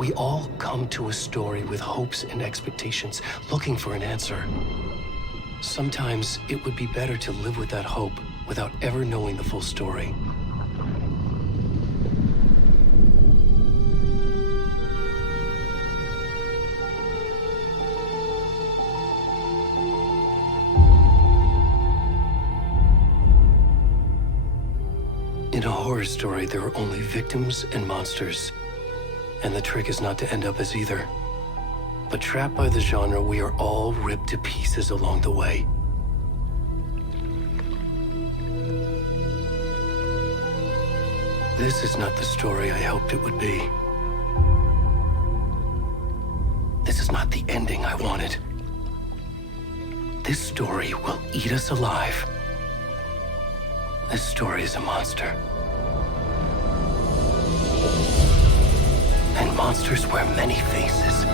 We all come to a story with hopes and expectations, looking for an answer. Sometimes it would be better to live with that hope without ever knowing the full story. In a horror story, there are only victims and monsters. And the trick is not to end up as either. But trapped by the genre, we are all ripped to pieces along the way. This is not the story I hoped it would be. This is not the ending I wanted. This story will eat us alive. This story is a monster. And monsters wear many faces.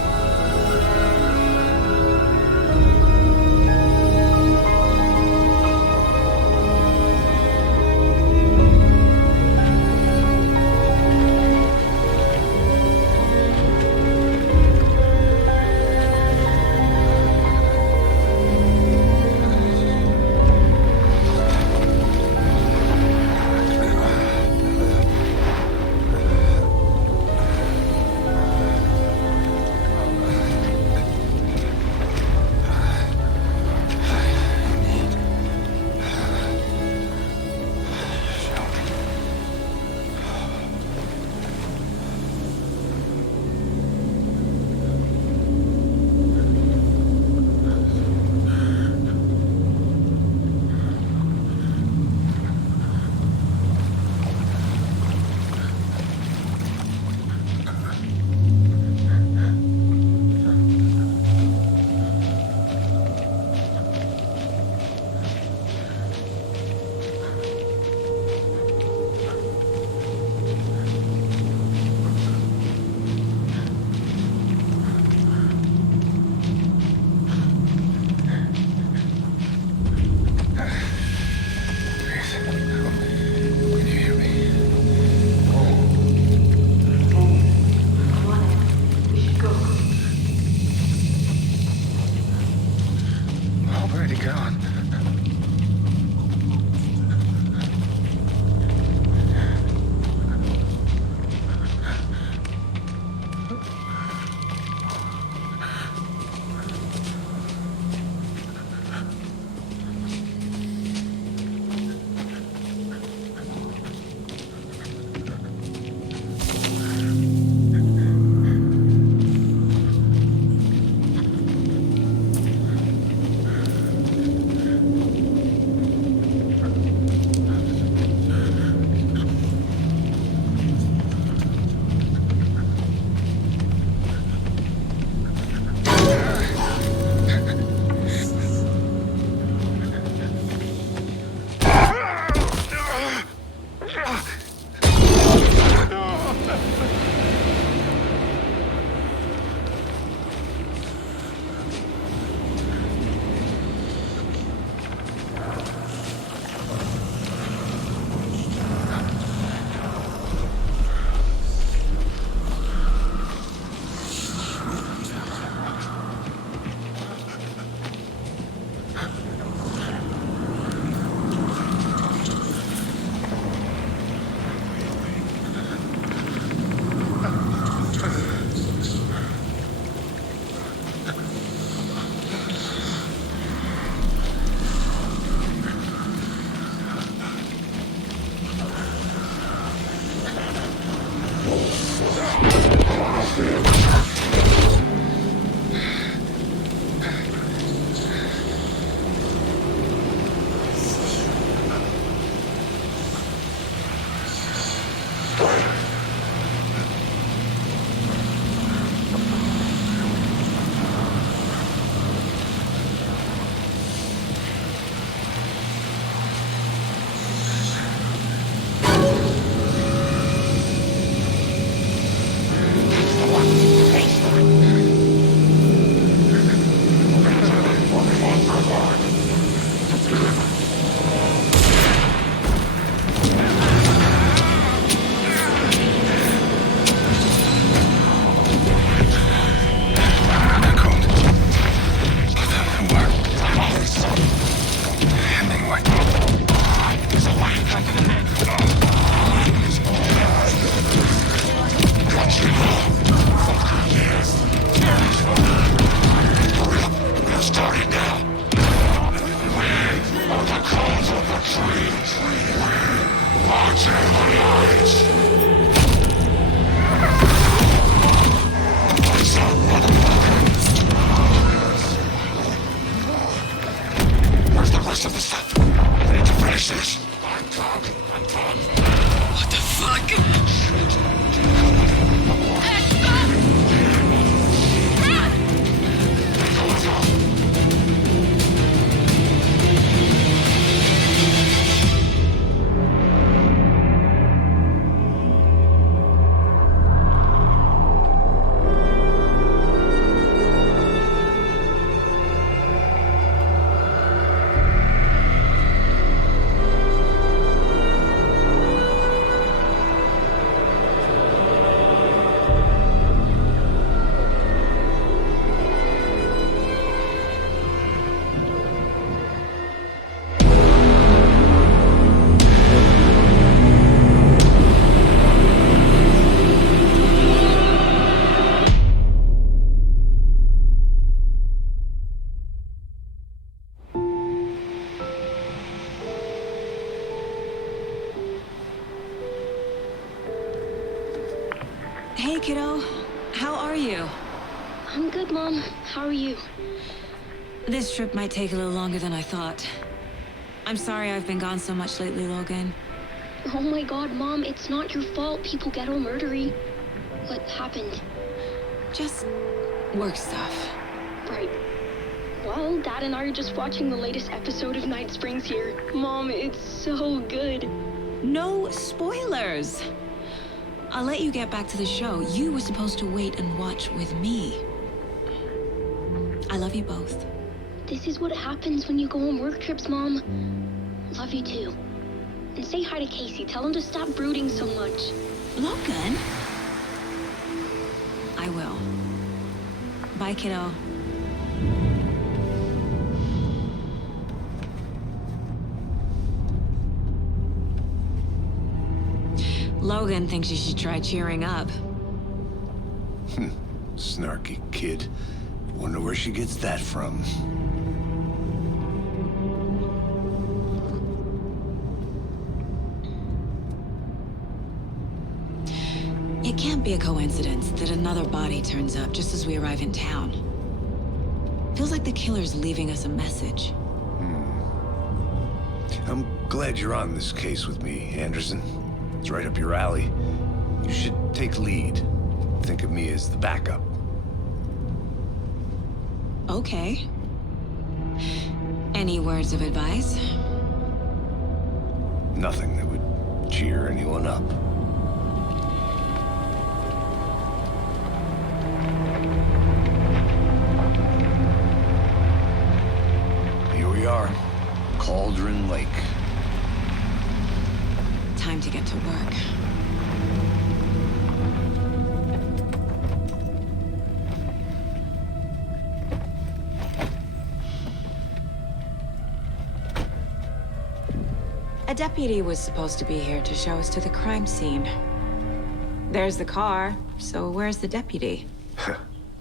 rest of the stuff. I need to finish this. What the fuck? Hey, kiddo. How are you? I'm good, Mom. How are you? This trip might take a little longer than I thought. I'm sorry I've been gone so much lately, Logan. Oh my god, Mom, it's not your fault people get all murdery. What happened? Just work stuff. Right. Well, Dad and I are just watching the latest episode of Night Springs here. Mom, it's so good. No spoilers! I'll let you get back to the show. You were supposed to wait and watch with me. I love you both. This is what happens when you go on work trips, Mom. Love you too. And say hi to Casey. Tell him to stop brooding so much. Logan? I will. Bye, kiddo. Logan thinks you should try cheering up. Snarky kid. Wonder where she gets that from. It can't be a coincidence that another body turns up just as we arrive in town. Feels like the killer's leaving us a message. I'm glad you're on this case with me, Anderson. It's right up your alley. You should take lead. Think of me as the backup. Okay. Any words of advice? Nothing that would cheer anyone up. Here we are. Cauldron Lake. Time to get to work. A deputy was supposed to be here to show us to the crime scene. There's the car, so where's the deputy?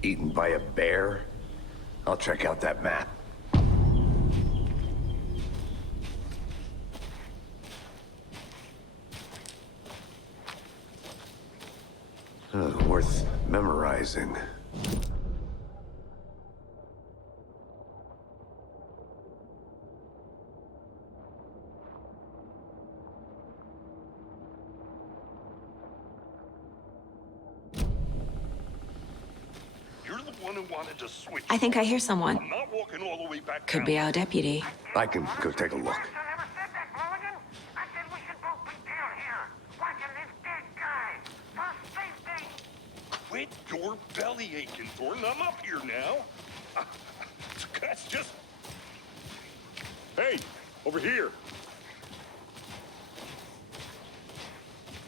Eaten by a bear? I'll check out that map. Worth memorizing. You're the one who wanted to switch. I think I hear someone. I'm not walking all the way back Could down. be our deputy. I can go take a look. Quit your belly aching, Thornton. I'm up here now. That's just... Hey, over here.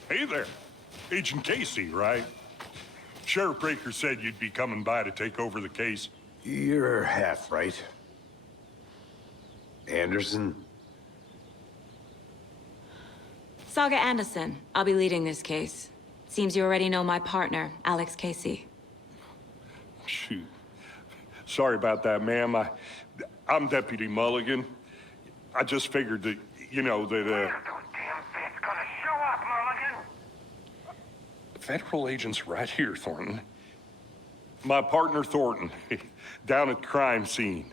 Hey there. Agent Casey, right? Sheriff Breaker said you'd be coming by to take over the case. You're half right. Anderson? Saga Anderson. I'll be leading this case. Seems you already know my partner, Alex Casey. Shoot. Sorry about that, ma'am. I'm Deputy Mulligan. I just figured that, you know, that, Federal agents right here, Thornton. My partner, Thornton, down at the crime scene.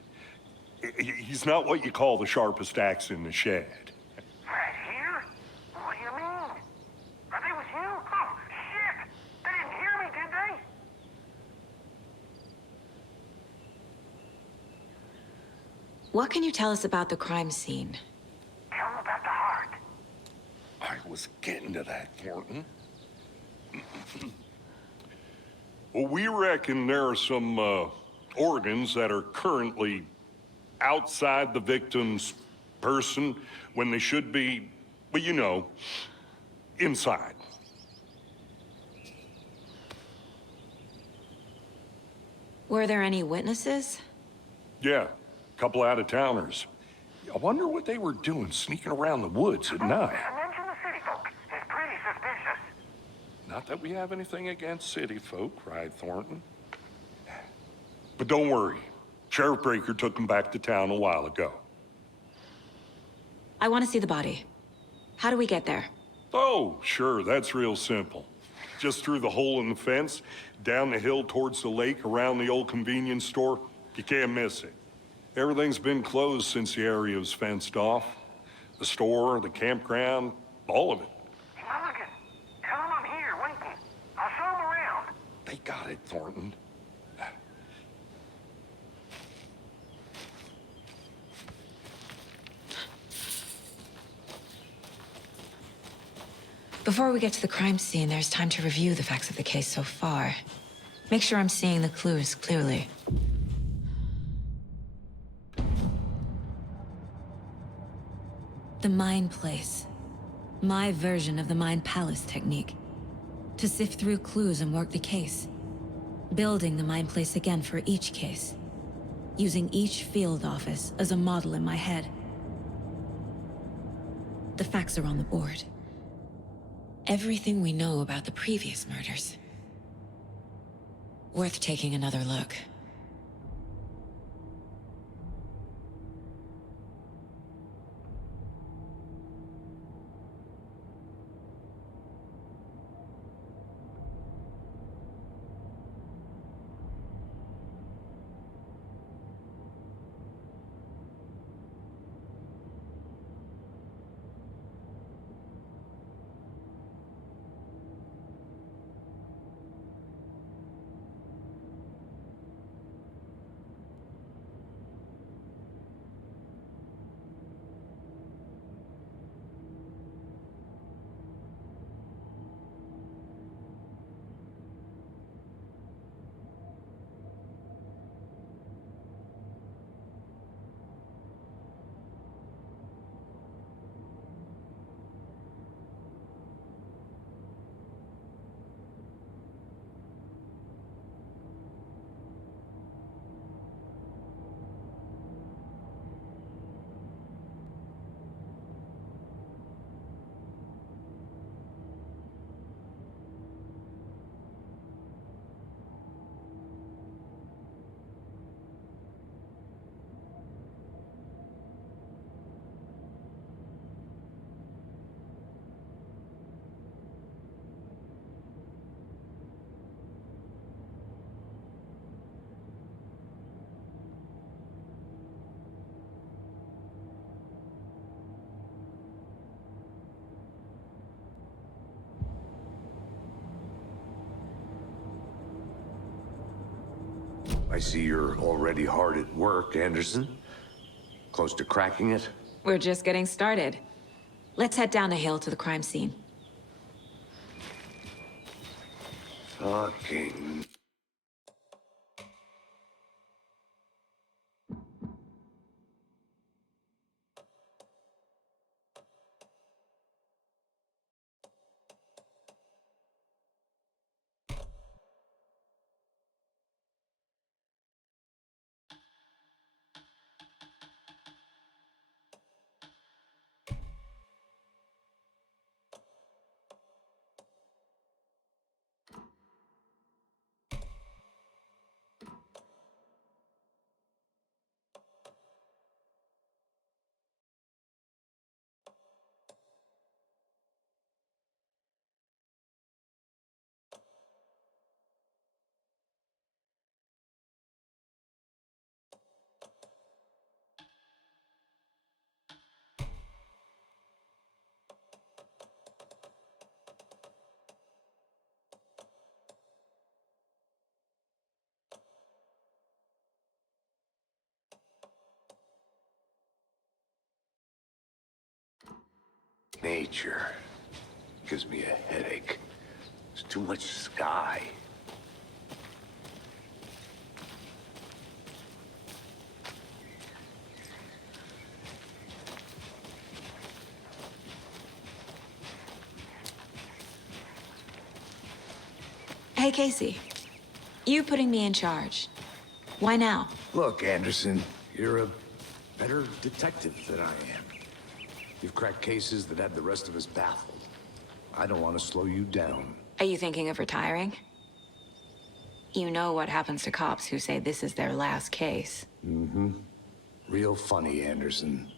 He's not what you call the sharpest axe in the shed. Right here? What do you mean? Are they with you? Oh, shit! They didn't hear me, did they? What can you tell us about the crime scene? Tell them about the heart. I was getting to that, Thornton. Well, we reckon there are some organs that are currently outside the victim's person when they should be, well, you know, inside. Were there any witnesses? Yeah, a couple out-of-towners. I wonder what they were doing sneaking around the woods at night. Mention the city folk. It's pretty suspicious. Not that we have anything against city folk, cried Thornton. But don't worry. Sheriff Breaker took him back to town a while ago. I want to see the body. How do we get there? Oh, sure, that's real simple. Just through the hole in the fence, down the hill towards the lake, around the old convenience store. You can't miss it. Everything's been closed since the area was fenced off. The store, the campground, all of it. Mulligan, tell them I'm here, waiting. I'll show them around. They got it, Thornton. Before we get to the crime scene, there's time to review the facts of the case so far. Make sure I'm seeing the clues clearly. The Mind Place. My version of the Mind Palace technique. To sift through clues and work the case. Building the Mind Place again for each case. Using each field office as a model in my head. The facts are on the board. Everything we know about the previous murders. Worth taking another look. I see you're already hard at work, Anderson. Close to cracking it? We're just getting started. Let's head down the hill to the crime scene. Fucking... Nature gives me a headache. There's too much sky. Hey, Casey. You putting me in charge. Why now? Look, Anderson, you're a better detective than I am. You've cracked cases that have the rest of us baffled. I don't want to slow you down. Are you thinking of retiring? You know what happens to cops who say this is their last case. Mm-hmm. Real funny, Anderson.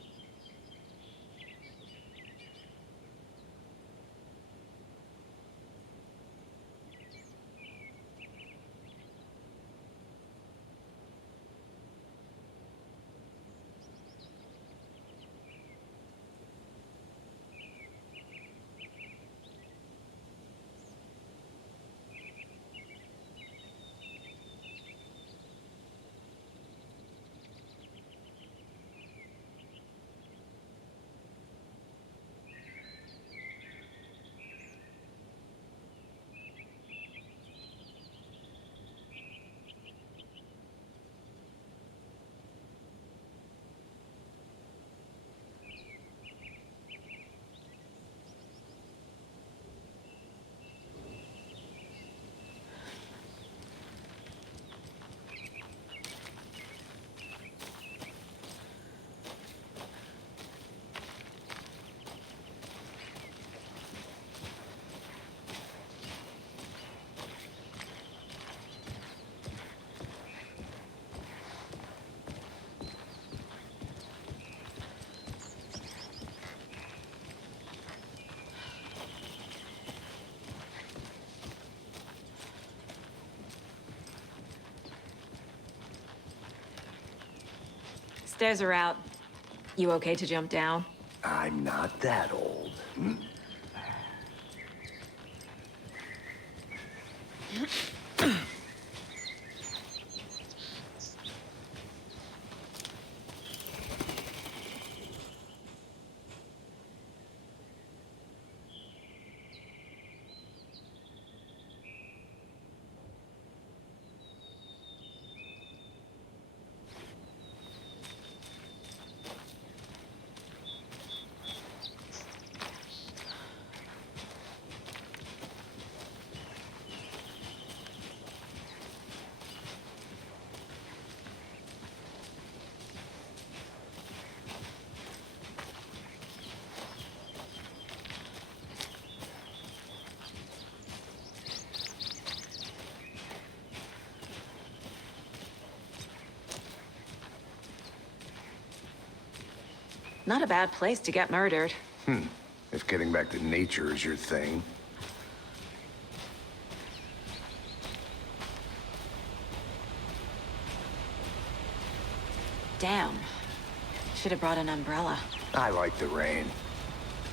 Stairs are out. You okay to jump down? I'm not that old. Not a bad place to get murdered. If getting back to nature is your thing. Damn. Should have brought an umbrella. I like the rain.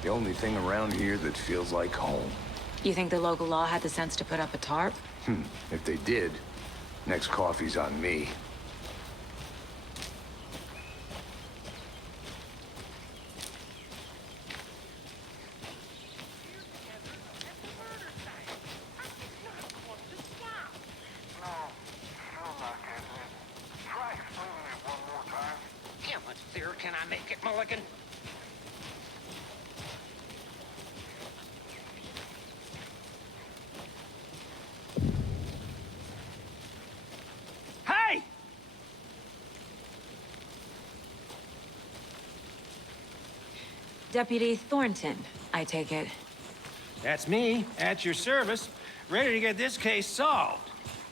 The only thing around here that feels like home. You think the local law had the sense to put up a tarp? If they did, next coffee's on me. Can I make it, Mulligan? Hey! Deputy Thornton, I take it. That's me, at your service, ready to get this case solved.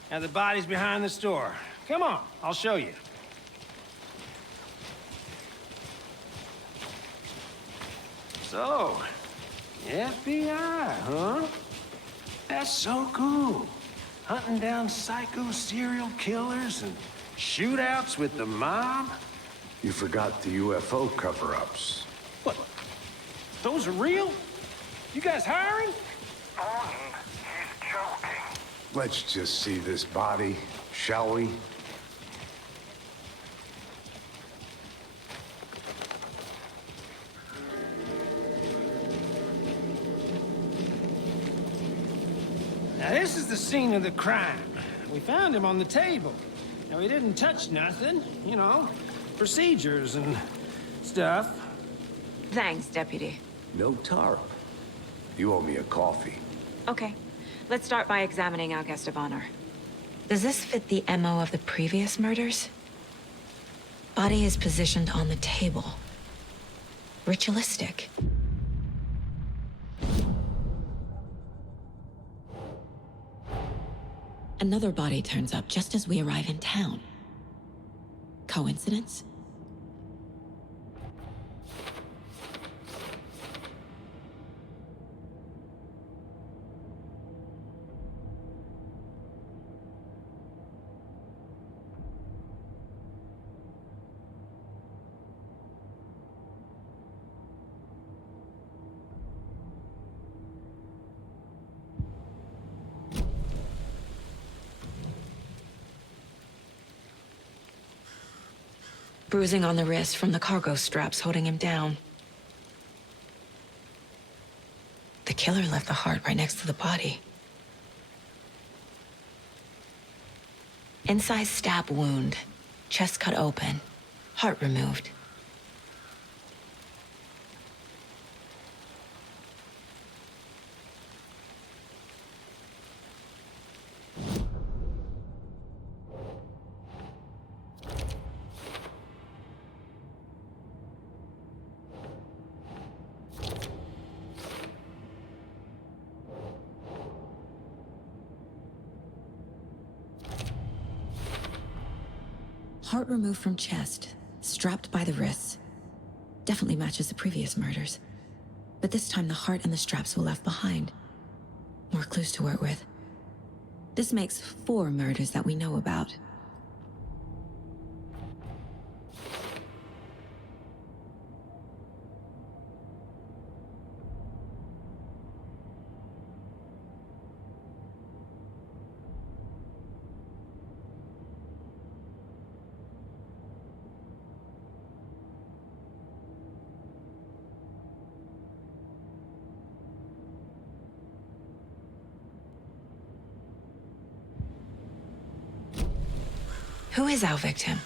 Now the body's behind the store. Come on, I'll show you. So, FBI, huh? That's so cool. Hunting down psycho serial killers and shootouts with the mob. You forgot the UFO cover-ups. What? Those are real? You guys hiring? Thornton, he's joking. Let's just see this body, shall we? this is the scene of the crime. We found him on the table. Now, he didn't touch nothing, you know, procedures and stuff. Thanks, Deputy. No tarp. You owe me a coffee. Okay, let's start by examining Alcesta Bonner. Does this fit the MO of the previous murders? Body is positioned on the table. Ritualistic. Another body turns up just as we arrive in town. Coincidence? Bruising on the wrist from the cargo straps holding him down. The killer left the heart right next to the body. Incised stab wound. Chest cut open. Heart removed. Heart removed from chest, strapped by the wrists. Definitely matches the previous murders. But this time the heart and the straps were left behind. More clues to work with. This makes 4 murders that we know about. Who is our victim?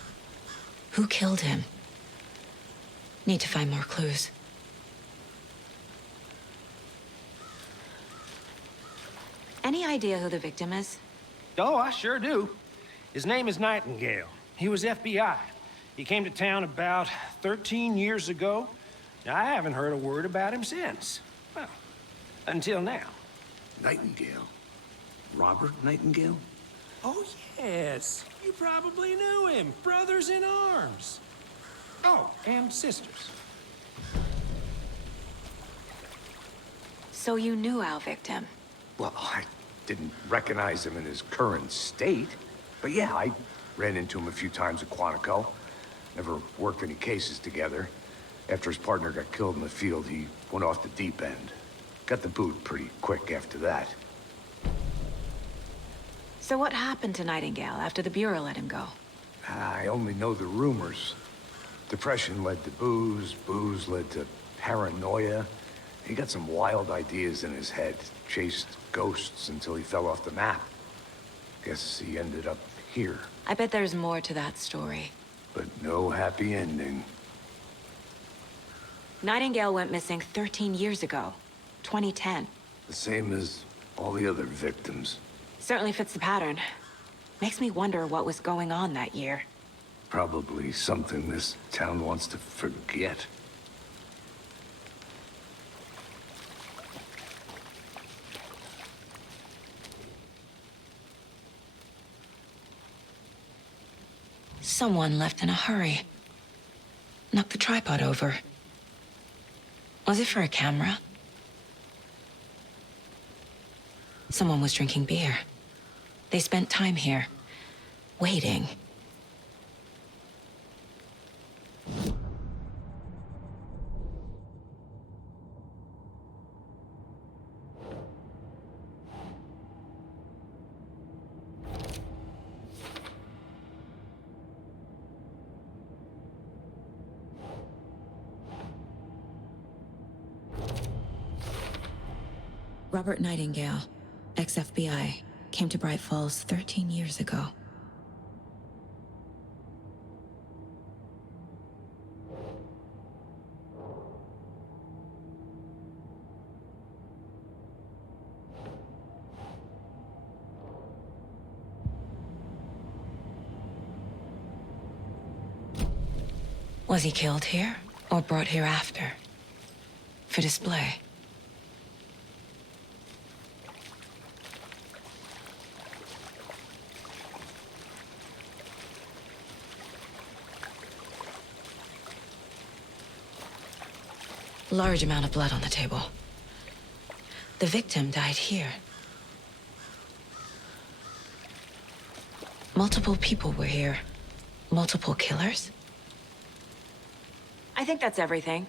Who killed him? Need to find more clues. Any idea who the victim is? Oh, I sure do. His name is Nightingale. He was FBI. He came to town about 13 years ago. Now, I haven't heard a word about him since. Well, until now. Nightingale? Robert Nightingale? Oh, yes. You probably knew him. Brothers in arms. Oh, and sisters. So you knew our victim? Well, I didn't recognize him in his current state. But yeah, I ran into him a few times at Quantico. Never worked any cases together. After his partner got killed in the field, he went off the deep end. Got the boot pretty quick after that. So what happened to Nightingale after the Bureau let him go? I only know the rumors. Depression led to booze, booze led to paranoia. He got some wild ideas in his head, chased ghosts until he fell off the map. Guess he ended up here, I bet there's more to that story. but no happy ending. Nightingale went missing 13 years ago, 2010. The same as all the other victims. Certainly fits the pattern. Makes me wonder what was going on that year. Probably something this town wants to forget. Someone left in a hurry. Knocked the tripod over. Was it for a camera? Someone was drinking beer. They spent time here, waiting. Robert Nightingale, ex-FBI, came to Bright Falls 13 years ago. Was he killed here, or brought here after? For display? Large amount of blood on the table. The victim died here. Multiple people were here. Multiple killers? I think that's everything.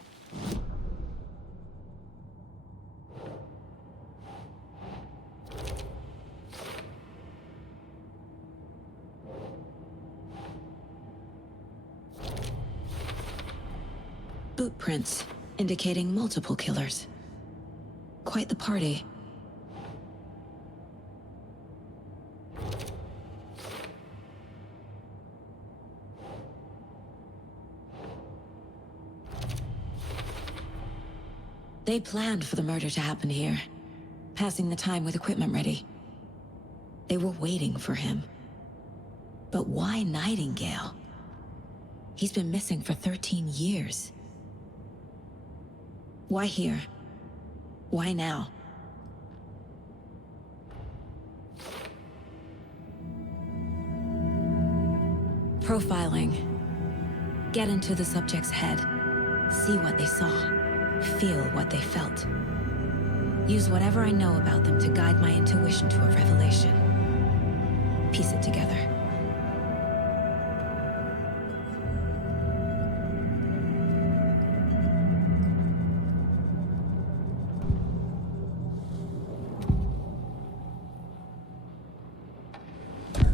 Boot prints, indicating multiple killers. Quite the party. They planned for the murder to happen here, passing the time with equipment ready. They were waiting for him. But why Nightingale? He's been missing for 13 years. Why here? Why now? Profiling. Get into the subject's head. See what they saw. Feel what they felt. Use whatever I know about them to guide my intuition to a revelation. Piece it together.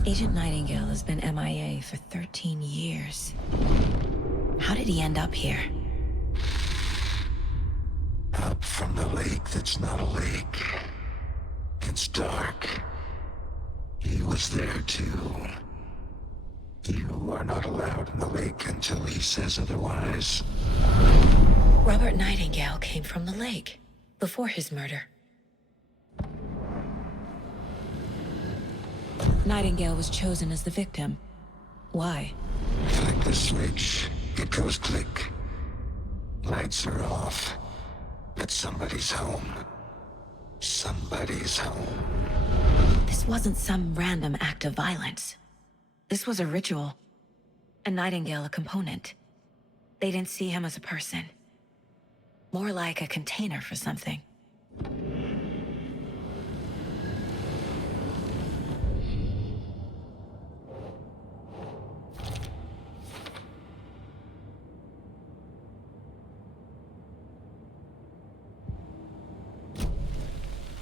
Agent Nightingale has been MIA for 13 years. How did he end up here? Up from the lake that's not a lake. It's dark. He was there too. You are not allowed in the lake until he says otherwise. Robert Nightingale came from the lake, before his murder. Nightingale was chosen as the victim. Why? Flick the switch, it goes click. Lights are off. But somebody's home. Somebody's home. This wasn't some random act of violence. This was a ritual. And Nightingale a component. They didn't see him as a person. More like a container for something.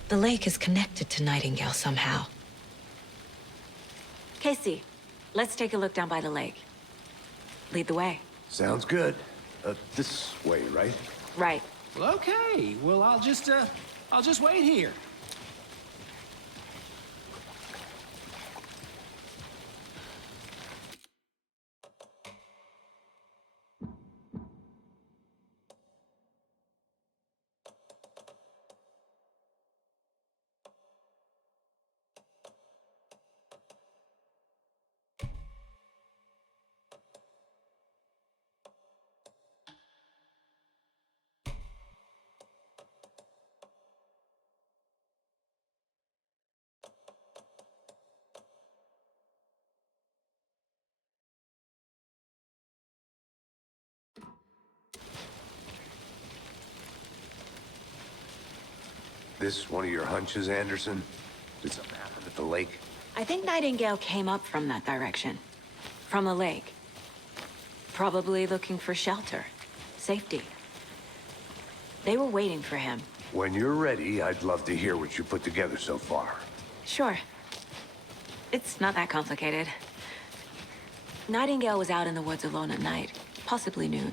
The lake is connected to Nightingale somehow. Casey, let's take a look down by the lake. Lead the way. Sounds good. This way, right? Right. Well, okay. Well, I'll just wait here. This one of your hunches, Anderson? Did something happen at the lake? I think Nightingale came up from that direction. From the lake. Probably looking for shelter. Safety. They were waiting for him. When you're ready, I'd love to hear what you put together so far. Sure. It's not that complicated. Nightingale was out in the woods alone at night, possibly nude.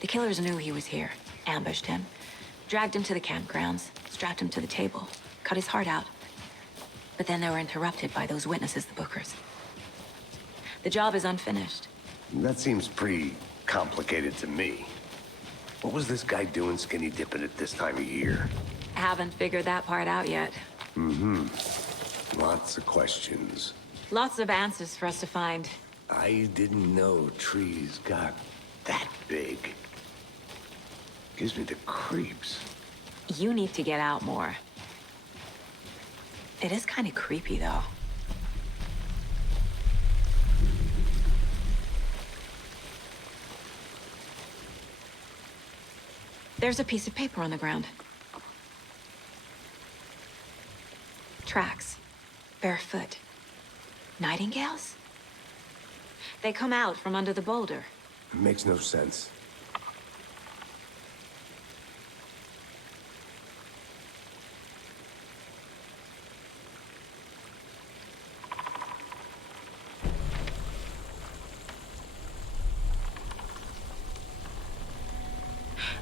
The killers knew he was here, ambushed him, dragged him to the campgrounds, strapped him to the table, cut his heart out. But then they were interrupted by those witnesses, the Bookers. The job is unfinished. That seems pretty complicated to me. What was this guy doing skinny dipping at this time of year? Haven't figured that part out yet. Lots of questions. Lots of answers for us to find. I didn't know trees got that big. Gives me the creeps. You need to get out more. It is kind of creepy, though. There's a piece of paper on the ground. Tracks. Barefoot. Nightingales? They come out from under the boulder. It makes no sense.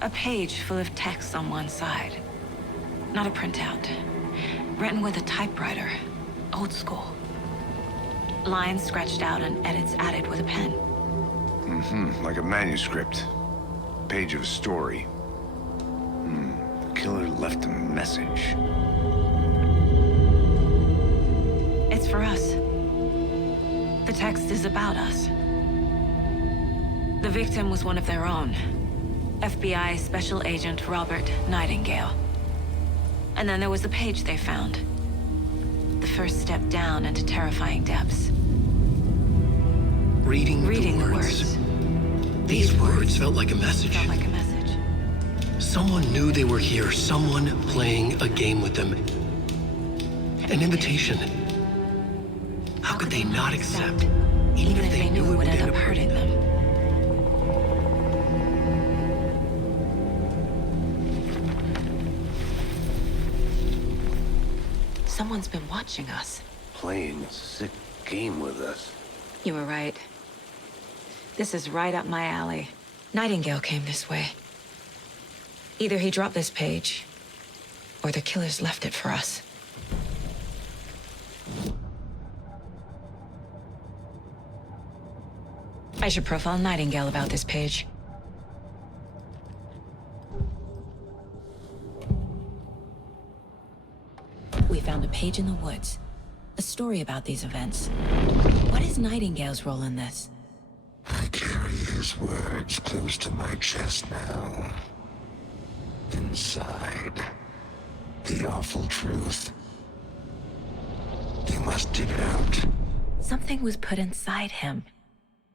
A page full of text on one side. Not a printout. Written with a typewriter. Old school. Lines scratched out and edits added with a pen. Like a manuscript. Page of a story. The killer left a message. It's for us. The text is about us. The victim was one of their own. FBI Special Agent Robert Nightingale. And then there was the page they found. The first step down into terrifying depths. Reading the words. These words felt like a message. Felt like a message. Someone knew they were here. Someone playing a game with them. An invitation. How could they not accept, even if they knew it would end up hurting them? Someone's been watching us. Playing a sick game with us. You were right. This is right up my alley. Nightingale came this way. Either he dropped this page, or the killers left it for us. I should profile Nightingale about this page. We found a page in the woods. A story about these events. What is Nightingale's role in this? I carry his words close to my chest now. Inside, the awful truth. You must dig it out. Something was put inside him.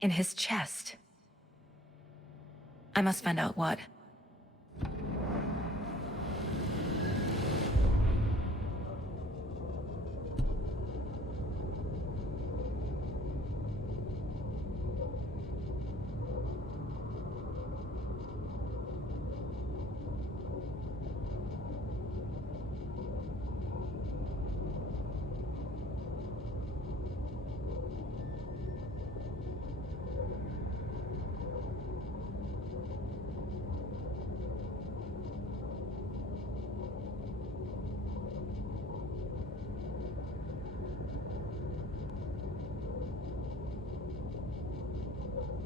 In his chest. I must find out what.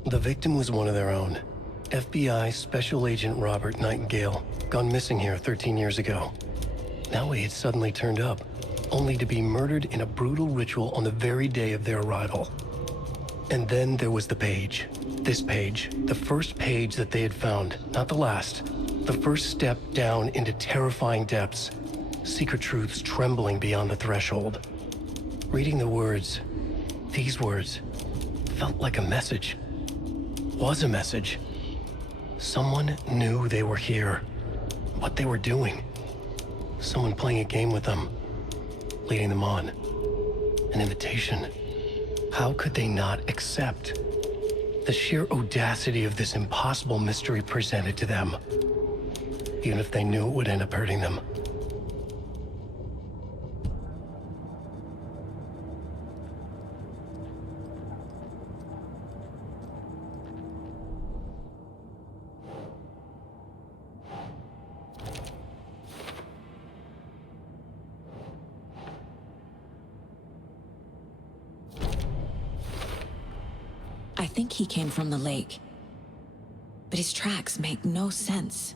The victim was one of their own. FBI Special Agent Robert Nightingale, gone missing here 13 years ago. Now he had suddenly turned up, only to be murdered in a brutal ritual on the very day of their arrival. And then there was the page. This page, the first page that they had found, not the last. The first step down into terrifying depths. Secret truths trembling beyond the threshold. Reading the words, these words, felt like a message. Was a message. Someone knew they were here. What they were doing. Someone playing a game with them. Leading them on. An invitation. How could they not accept? The sheer audacity of this impossible mystery presented to them. Even if they knew it would end up hurting them. think he came from the lake. But his tracks make no sense.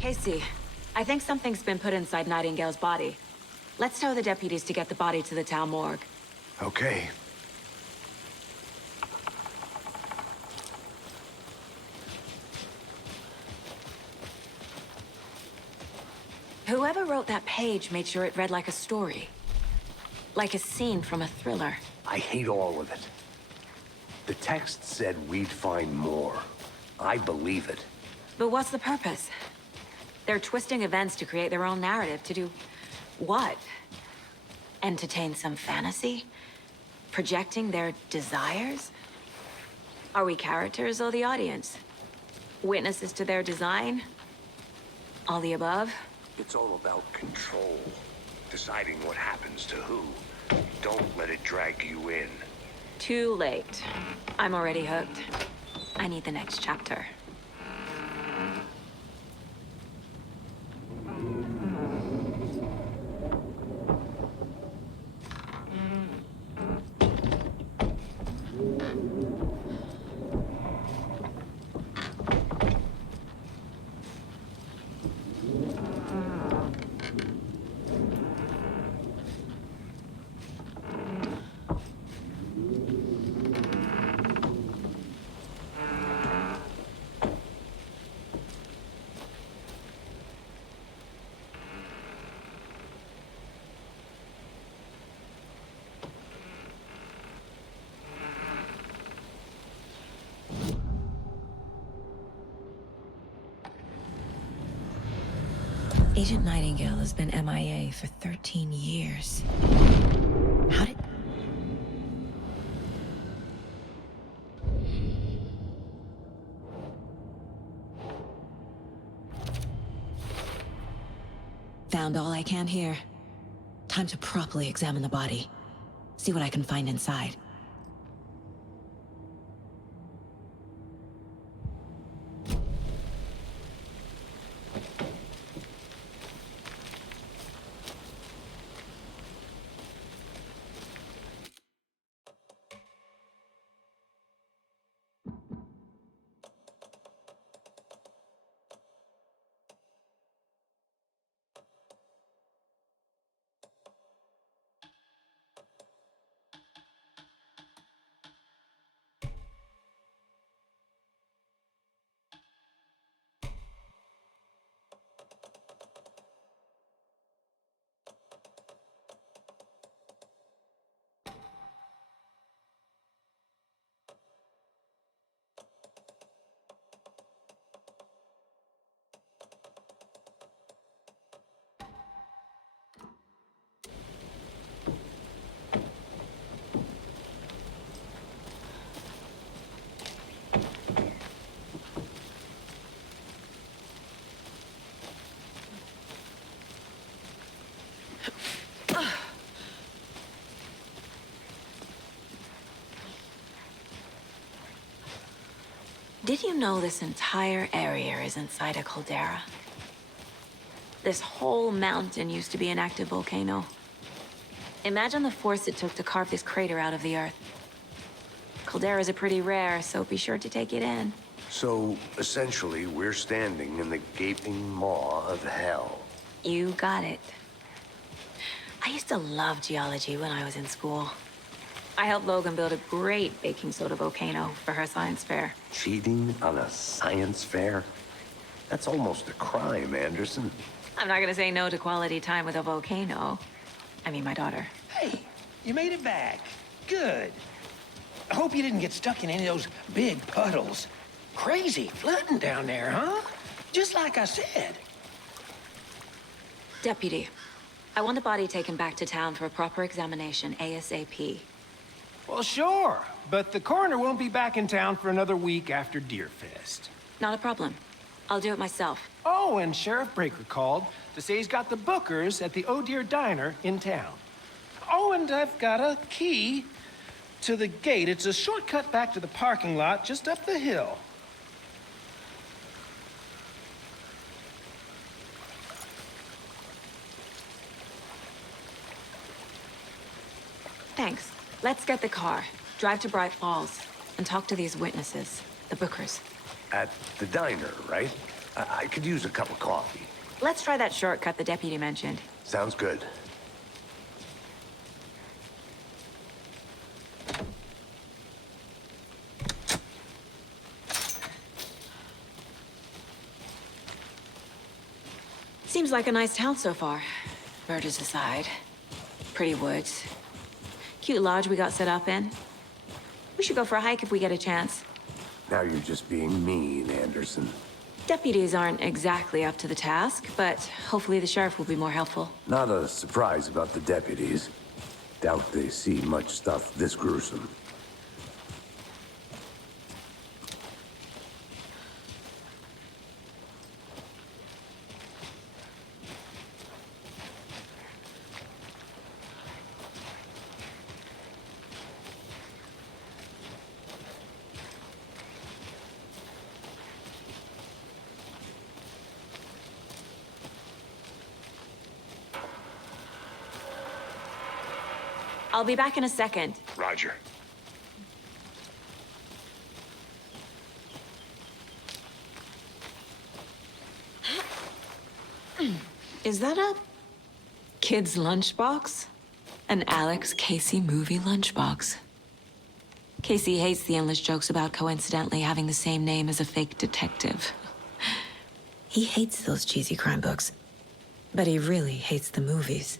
Casey, I think something's been put inside Nightingale's body. Let's tell the deputies to get the body to the town morgue. Okay. Whoever wrote that page made sure it read like a story. Like a scene from a thriller. I hate all of it. The text said we'd find more. I believe it. But what's the purpose? They're twisting events to create their own narrative. To do what? Entertain some fantasy? Projecting their desires? Are we characters or the audience? Witnesses to their design? All the above? It's all about control. Deciding what happens to who. Don't let it drag you in. Too late. I'm already hooked. I need the next chapter. Agent Nightingale has been MIA for 13 years. How did... Found all I can here. Time to properly examine the body. See what I can find inside. Did you know this entire area is inside a caldera? This whole mountain used to be an active volcano. Imagine the force it took to carve this crater out of the earth. Calderas are pretty rare, so be sure to take it in. So, essentially, we're standing in the gaping maw of hell. You got it. I used to love geology when I was in school. I helped Logan build a great baking soda volcano for her science fair. Cheating on a science fair? That's almost a crime, Anderson. I'm not gonna say no to quality time with a volcano. I mean, my daughter. Hey, you made it back. Good. I hope you didn't get stuck in any of those big puddles. Crazy flooding down there, huh? Just like I said. Deputy, I want the body taken back to town for a proper examination ASAP. Well, sure, but the coroner won't be back in town for another week after Deerfest. Not a problem. I'll do it myself. Oh, and Sheriff Breaker called to say he's got the Bookers at the Oh Deer Diner in town. Oh, and I've got a key to the gate. It's a shortcut back to the parking lot just up the hill. Thanks. Let's get the car, drive to Bright Falls, and talk to these witnesses, the Bookers. At the diner, right? I could use a cup of coffee. Let's try that shortcut the deputy mentioned. Sounds good. Seems like a nice town so far. Murders aside. Pretty woods. Cute lodge we got set up in. We should go for a hike if we get a chance. Now you're just being mean, Anderson. Deputies aren't exactly up to the task, but hopefully the sheriff will be more helpful. Not a surprise about the deputies. Doubt they see much stuff this gruesome. I'll be back in a second. Roger. Is that a kid's lunchbox? An Alex Casey movie lunchbox. Casey hates the endless jokes about coincidentally having the same name as a fake detective. He hates those cheesy crime books, but he really hates the movies.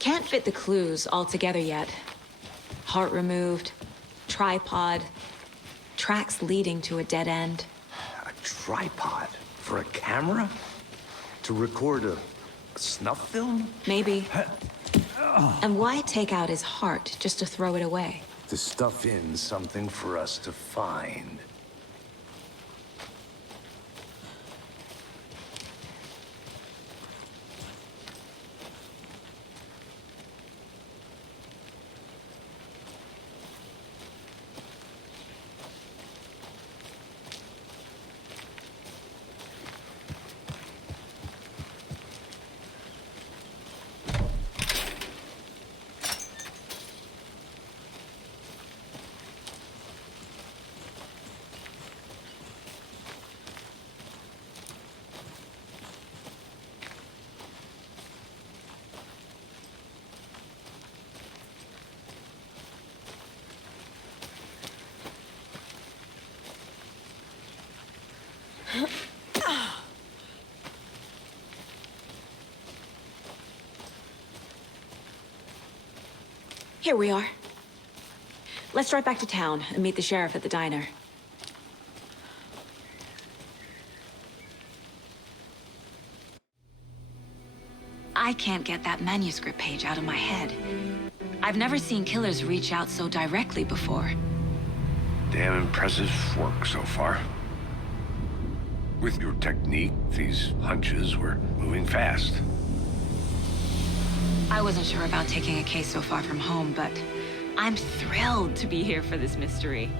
Can't fit the clues all together yet. Heart removed, tripod, tracks leading to a dead end. A tripod? For a camera? To record a snuff film? Maybe. And why take out his heart just to throw it away? To stuff in something for us to find. Here we are. Let's drive back to town and meet the sheriff at the diner. I can't get that manuscript page out of my head. I've never seen killers reach out so directly before. Damn impressive work so far. With your technique, these hunches were moving fast. I wasn't sure about taking a case so far from home, but I'm thrilled to be here for this mystery.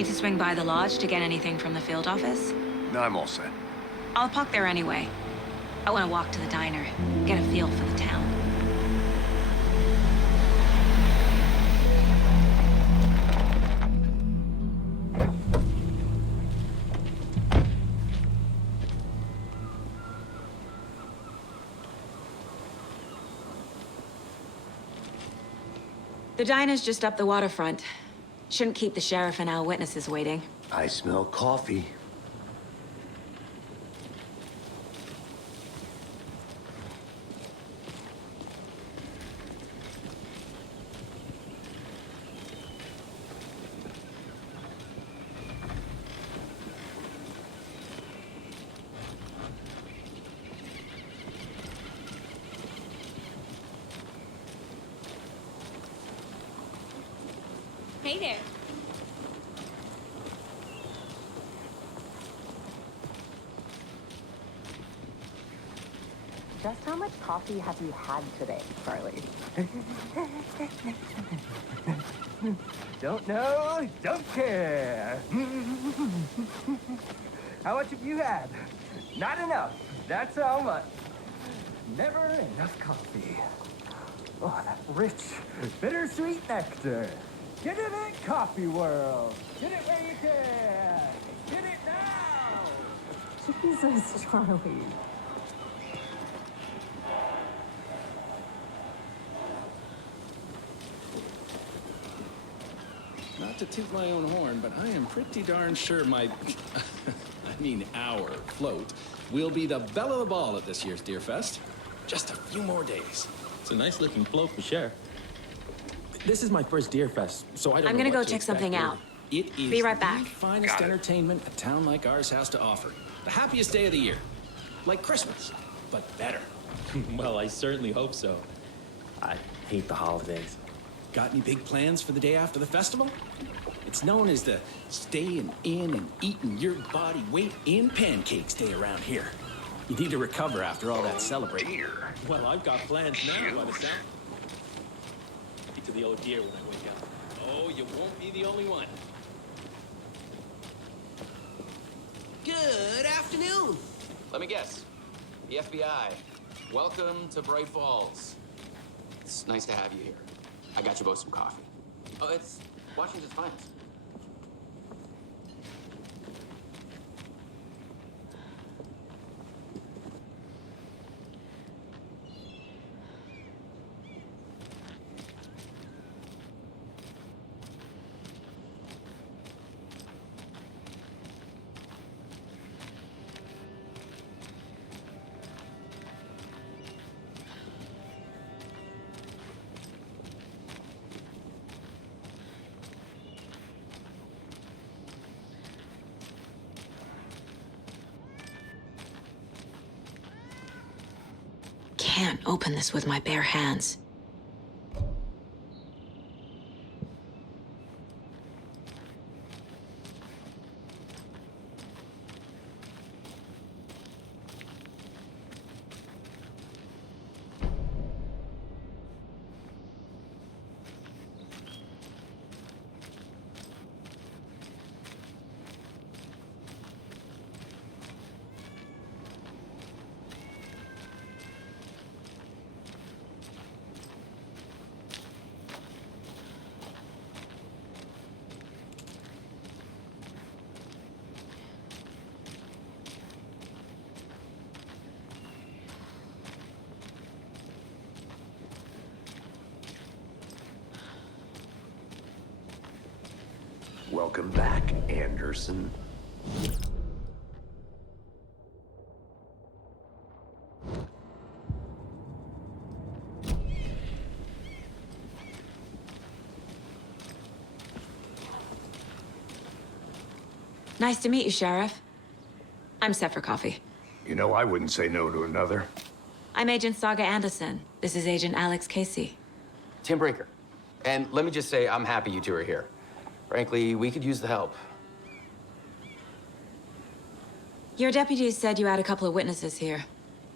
Need to swing by the lodge to get anything from the field office? No, I'm all set. I'll park there anyway. I want to walk to the diner, get a feel for the town. The diner's just up the waterfront. Shouldn't keep the sheriff and our witnesses waiting. I smell coffee. Hey there. Just how much coffee have you had today, Charlie? Don't know, don't care. How much have you had? Not enough. That's how much. Never enough coffee. Oh, that rich, bittersweet nectar. Get it in Coffee World. Get it where you can. Get it now. Jesus, Charlie. Not to toot my own horn, but I am pretty darn sure my, I mean our float, will be the belle of the ball at this year's Deer Fest. Just a few more days. It's a nice looking float for sure. This is my first Deer Fest, so I don't I'm know gonna go what to check something expect, out. It is Be right back. the finest entertainment a town like ours has to offer. The happiest day of the year. Like Christmas, but better. Well, I certainly hope so. I hate the holidays. Got any big plans for the day after the festival? It's known as the staying in and eating your body weight in pancakes day around here. You need to recover after all that celebrating. Well, I've got plans now by the sound. Get to the old deer when I wake up. Oh, you won't be the only one. Good afternoon. Let me guess. The FBI. Welcome to Bright Falls. It's nice to have you here. I got you both some coffee. Oh, it's Washington's finest. Can't open this with my bare hands. Welcome back, Anderson. Nice to meet you, Sheriff. I'm set for coffee. You know, I wouldn't say no to another. I'm Agent Saga Anderson. This is Agent Alex Casey. Tim Brinker. And let me just say, I'm happy you two are here. Frankly, we could use the help. Your deputies said you had a couple of witnesses here.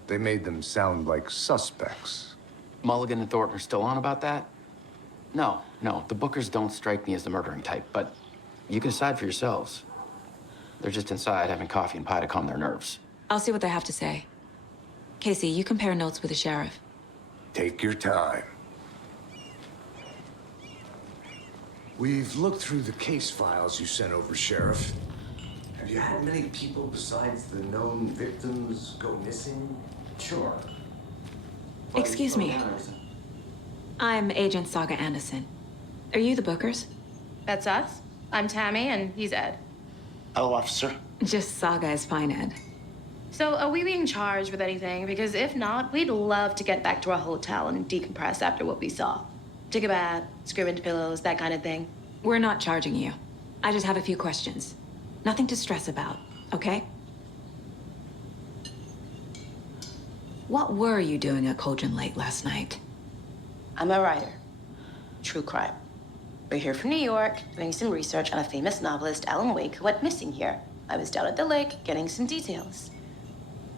They made them sound like suspects. Mulligan and Thornton are still on about that? No, the Bookers don't strike me as the murdering type, but You can decide for yourselves. They're just inside having coffee and pie to calm their nerves. I'll see what they have to say. Casey, you compare notes with the sheriff. Take your time. We've looked through the case files you sent over, Sheriff. Have you had many people besides the known victims go missing? Sure. Excuse me. I'm Agent Saga Anderson. Are you the Bookers? That's us. I'm Tammy, and he's Ed. Hello, officer. Just Saga is fine, Ed. So, are we being charged with anything? Because if not, we'd love to get back to our hotel and decompress after what we saw. Take a bath, scream into pillows, that kind of thing. We're not charging you. I just have a few questions. Nothing to stress about, okay? What were you doing at Cauldron Lake last night? I'm a writer. True crime. We're here from New York, doing some research on a famous novelist, Alan Wake, who went missing here. I was down at the lake, getting some details.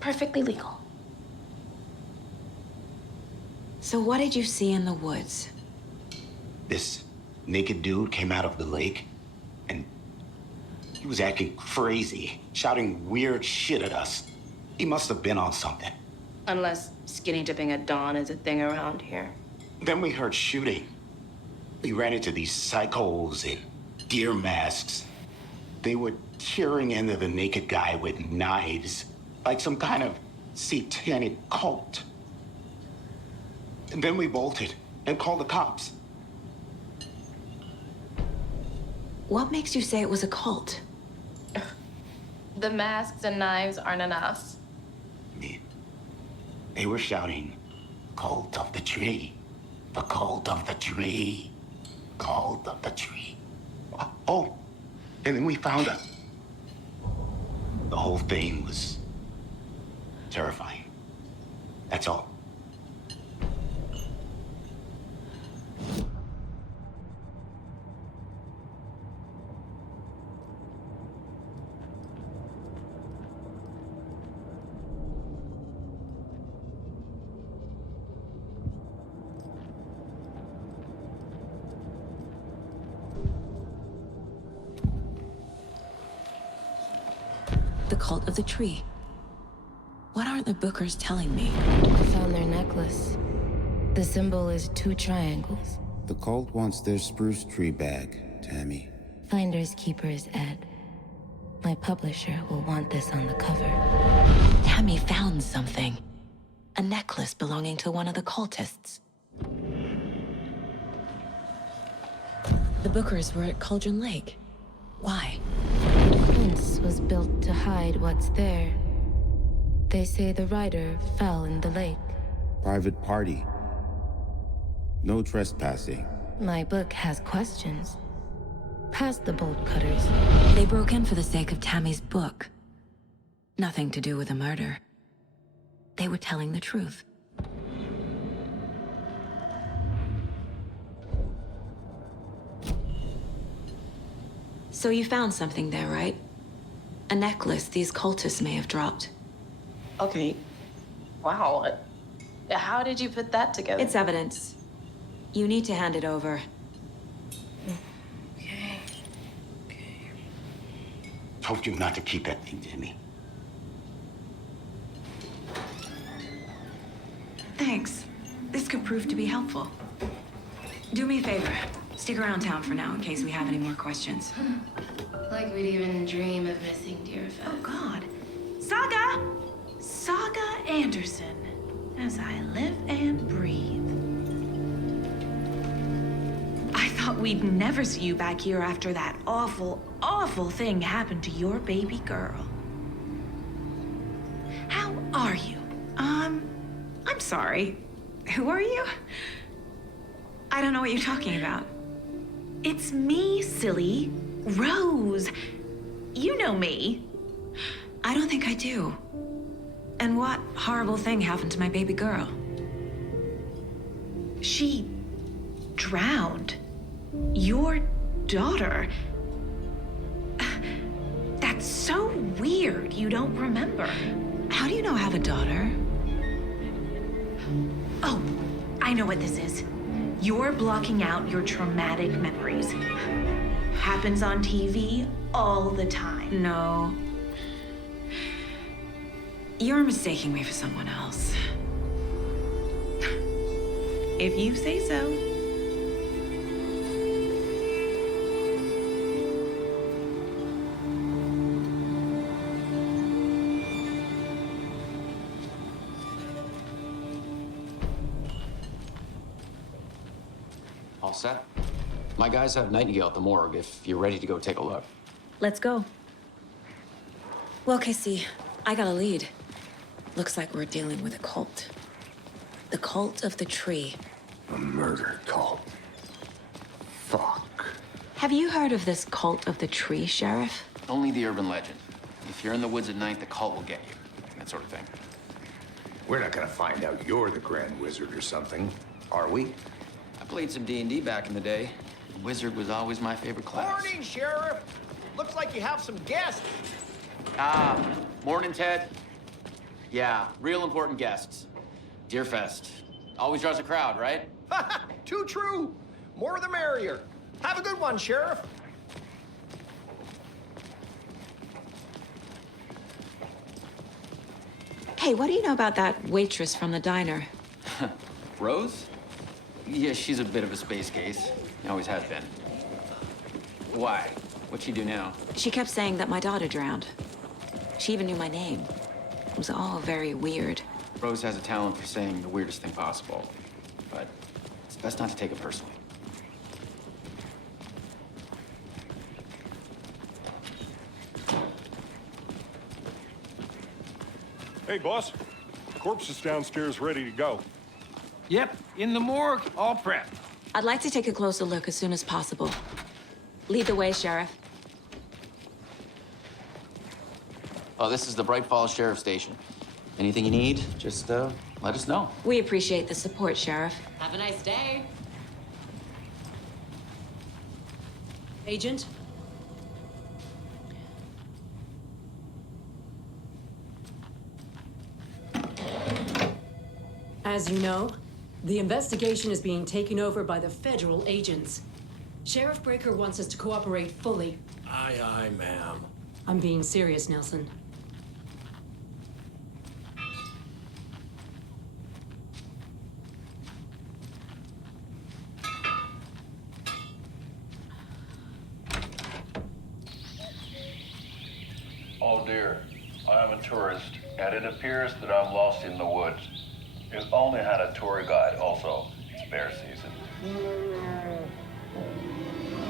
Perfectly legal. So what did you see in the woods? This naked dude came out of the lake, and he was acting crazy, shouting weird shit at us. He must have been on something. Unless skinny dipping at dawn is a thing around here. Then we heard shooting. We ran into these psychos in deer masks. They were tearing into the naked guy with knives, like some kind of satanic cult. And then we bolted and called the cops. What makes you say it was a cult? The masks and knives aren't enough. They were shouting, "Cult of the tree, the cult of the tree, cult of the tree." Oh, and then we found her. The whole thing was terrifying. That's all. The cult of the tree. What are the Bookers telling me? Found their necklace. The symbol is 2 triangles. The cult wants their spruce tree back, Tammy. Finders keepers, Ed. My publisher will want this on the cover. Tammy found something. A necklace belonging to one of the cultists. The Bookers were at Cauldron Lake. Why? The fence was built to hide what's there. They say the writer fell in the lake. Private party. No trespassing. My book has questions. Past the bolt cutters. They broke in for the sake of Tammy's book. Nothing to do with a murder. They were telling the truth. So you found something there, right? A necklace these cultists may have dropped. Okay. Wow. How did you put that together? It's evidence. You need to hand it over. Told you not to keep that thing, Tammy. Thanks. This could prove to be helpful. Do me a favor. Stick around town for now in case we have any more questions. Like we'd even dream of missing dear fellow. Oh, God. Saga! Saga Anderson. As I live and breathe. I thought we'd never see you back here after that awful, awful thing happened to your baby girl. How are you? I'm sorry. Who are you? I don't know what you're talking about. It's me, silly. Rose. You know me. I don't think I do. And what horrible thing happened to my baby girl? She drowned. Your daughter. That's so weird you don't remember. How do you know I have a daughter? Oh, I know what this is. You're blocking out your traumatic memories. Happens on TV all the time. No. You're mistaking me for someone else. If you say so. All set? My guys have Nightingale at the morgue if you're ready to go take a look. Let's go. Well, Casey, I got a lead. Looks like we're dealing with a cult. The cult of the tree. A murder cult. Fuck. Have you heard of this cult of the tree, Sheriff? Only the urban legend. If you're in the woods at night, the cult will get you. That sort of thing. We're not gonna find out you're the Grand Wizard or something, are we? I played some D&D back in the day. Wizard was always my favorite class. Morning, Sheriff. Looks like you have some guests. Ah, morning, Ted. Yeah, real important guests. Deerfest. Always draws a crowd, right? Too true. More the merrier. Have a good one, Sheriff. Hey, what do you know about that waitress from the diner? Rose? Yeah, she's a bit of a space case. Always has been. Why? What'd she do now? She kept saying that my daughter drowned. She even knew my name. It was all very weird. Rose has a talent for saying the weirdest thing possible. But it's best not to take it personally. Hey, boss. Corpse is downstairs ready to go. Yep, in the morgue, all prepped. I'd like to take a closer look as soon as possible. Lead the way, Sheriff. Oh, this is the Bright Falls Sheriff Station. Anything you need, just let us know. We appreciate the support, Sheriff. Have a nice day. Agent? As you know, the investigation is being taken over by the federal agents. Sheriff Breaker wants us to cooperate fully. Aye, aye, ma'am. I'm being serious, Nelson. Oh dear, I am a tourist, and it appears that I'm lost in the woods. You've only had a tour guide, also. It's bear season.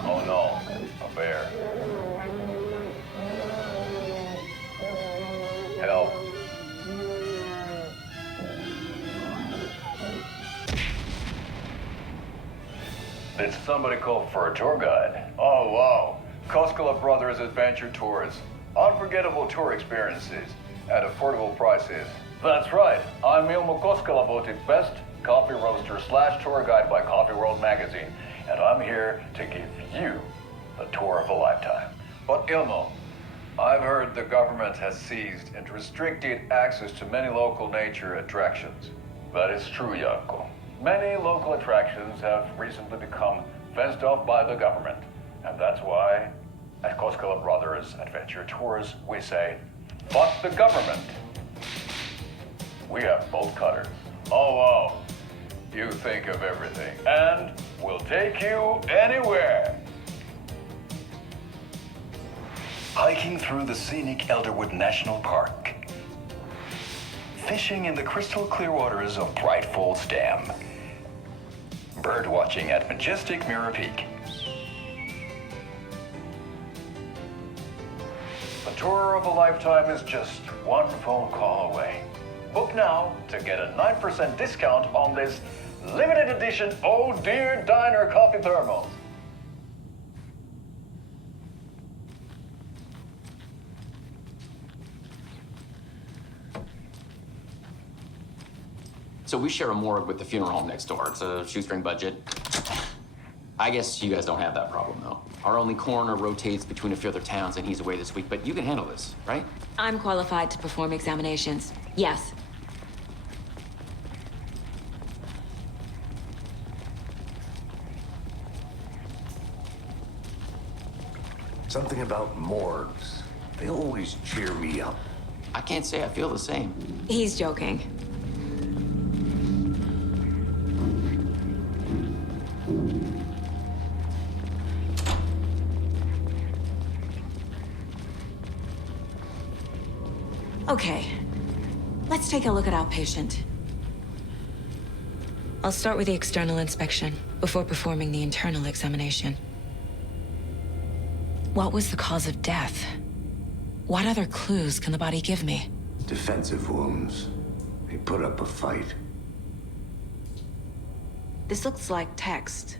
Oh no, a bear. Help. Did somebody call for a tour guide? Oh wow, Koskela Brothers Adventure Tours. Unforgettable tour experiences at affordable prices. That's right, I'm Ilmo Koskela, voted best coffee roaster / tour guide by Coffee World magazine, and I'm here to give you the tour of a lifetime. But Ilmo, I've heard the government has seized and restricted access to many local nature attractions. That is true, Janko. Many local attractions have recently become fenced off by the government, and that's why at Koskela Brothers Adventure Tours, we say, fuck the government. We have bolt cutters. Oh, wow. You think of everything. And we'll take you anywhere. Hiking through the scenic Elderwood National Park. Fishing in the crystal clear waters of Bright Falls Dam. Bird watching at majestic Mirror Peak. The tour of a lifetime is just one phone call away. Book now to get a 9% discount on this limited edition Oh Dear Diner coffee thermos. So we share a morgue with the funeral home next door. It's a shoestring budget. I guess you guys don't have that problem, though. Our only coroner rotates between a few other towns, and he's away this week, but you can handle this, right? I'm qualified to perform examinations. Yes. Something about morgues. They always cheer me up. I can't say I feel the same. He's joking. Okay, let's take a look at outpatient. I'll start with the external inspection before performing the internal examination. What was the cause of death? What other clues can the body give me? Defensive wounds. He put up a fight. This looks like text.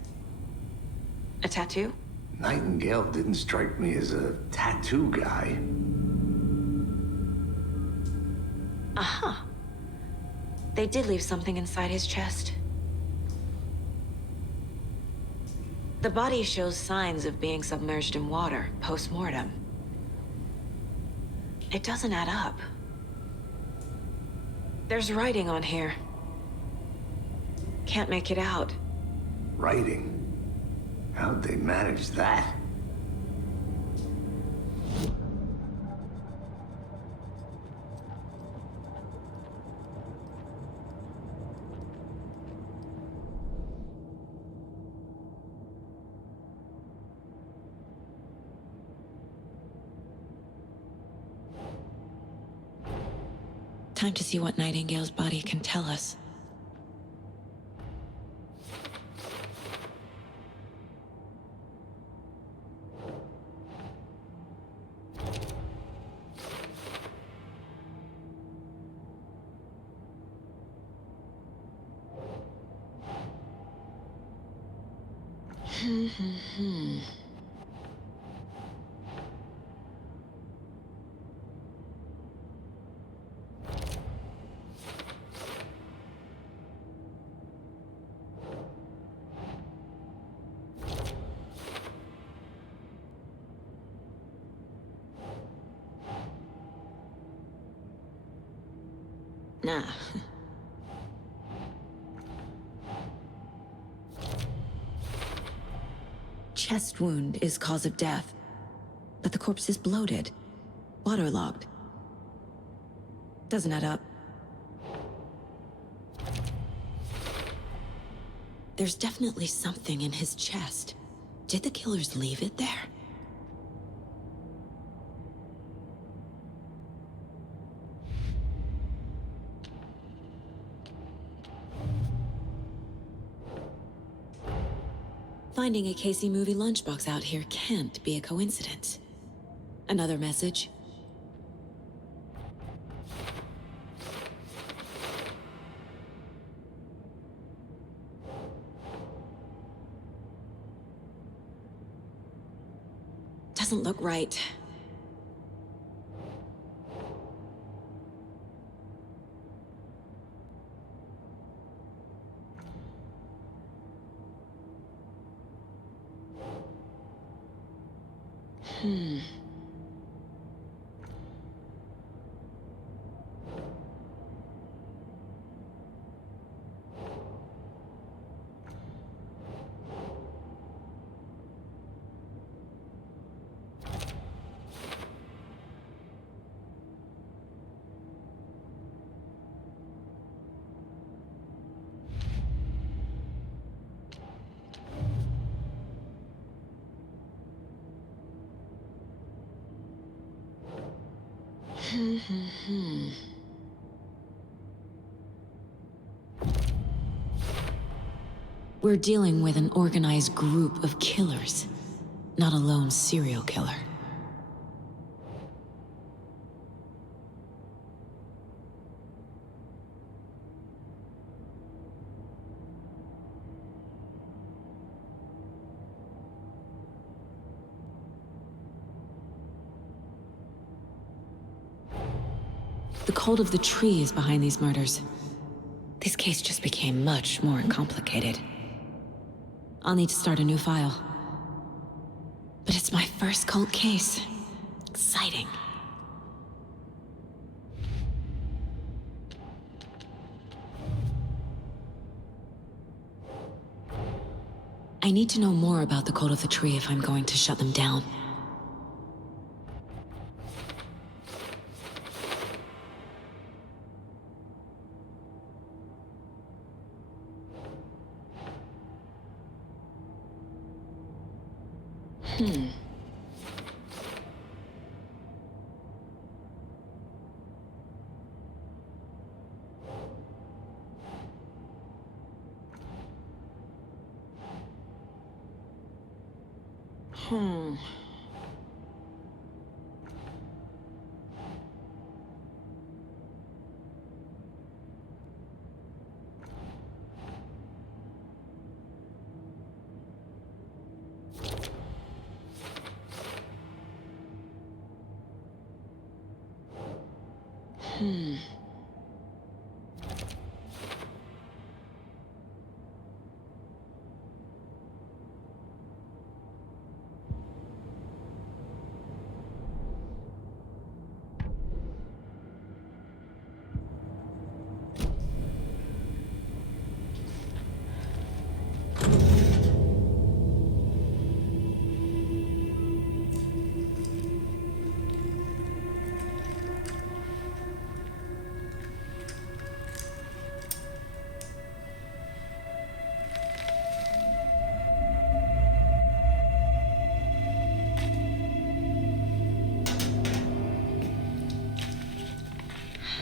A tattoo? Nightingale didn't strike me as a tattoo guy. Aha. They did leave something inside his chest. The body shows signs of being submerged in water post-mortem. It doesn't add up. There's writing on here. Can't make it out. Writing? How'd they manage that? Time to see what Nightingale's body can tell us. Nah. Chest wound is cause of death, but the corpse is bloated, waterlogged. Doesn't add up. There's definitely something in his chest. Did the killers leave it there? Finding a Casey movie lunchbox out here can't be a coincidence. Another message? Doesn't look right. We're dealing with an organized group of killers, not a lone serial killer. The cult of the tree is behind these murders. This case just became much more complicated. I'll need to start a new file. But it's my first cult case. Exciting. I need to know more about the cult of the tree if I'm going to shut them down.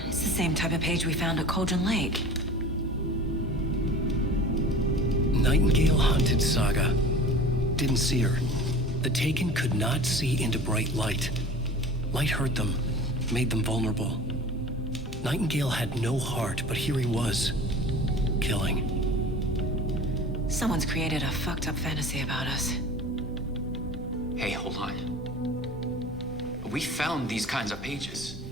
It's the same type of page we found at Cauldron Lake. Nightingale hunted Saga. Didn't see her. The Taken could not see into bright light. Light hurt them, made them vulnerable. Nightingale had no heart, but here he was, killing. Someone's created a fucked up fantasy about us. Hey, hold on. We found these kinds of pages.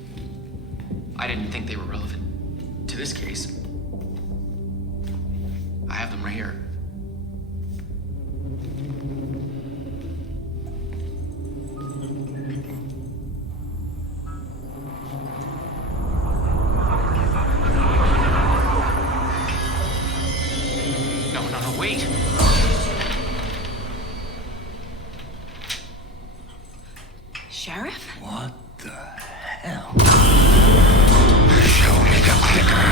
I didn't think they were relevant to this case. I have them right here. No, wait. Sheriff? What the hell? Show me the clicker.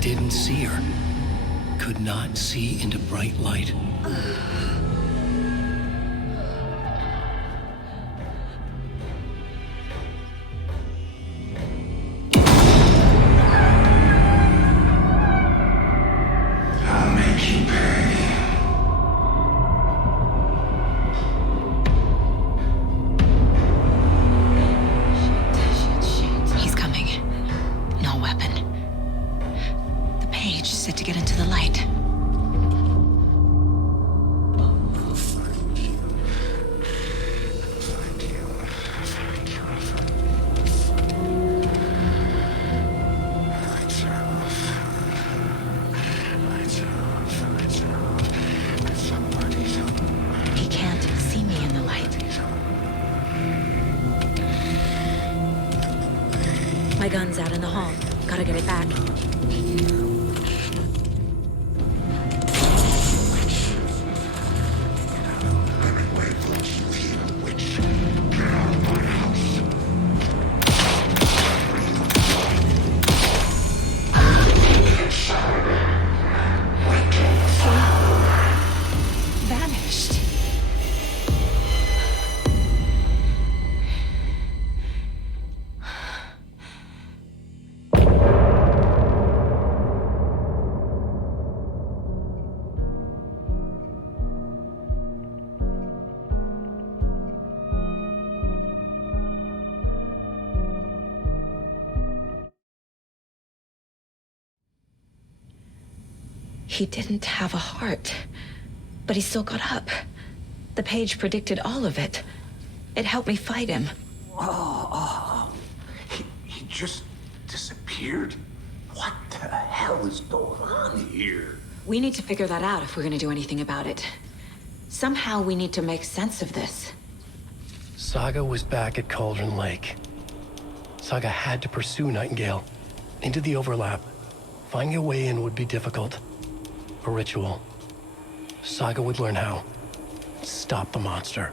Didn't see her. Could not see into bright light. I'll make you pay. He's coming. No weapon. The page set to get into the light. He can't see me in the light. My gun's out in the hall. Gotta get it back. Vanished. He didn't have a heart, but he still got up. The page predicted all of it. It helped me fight him. He just disappeared? What the hell is going on here? We need to figure that out if we're gonna do anything about it. Somehow we need to make sense of this. Saga was back at Cauldron Lake. Saga had to pursue Nightingale into the overlap. Finding a way in would be difficult. A ritual. Saga would learn how. Stop the monster.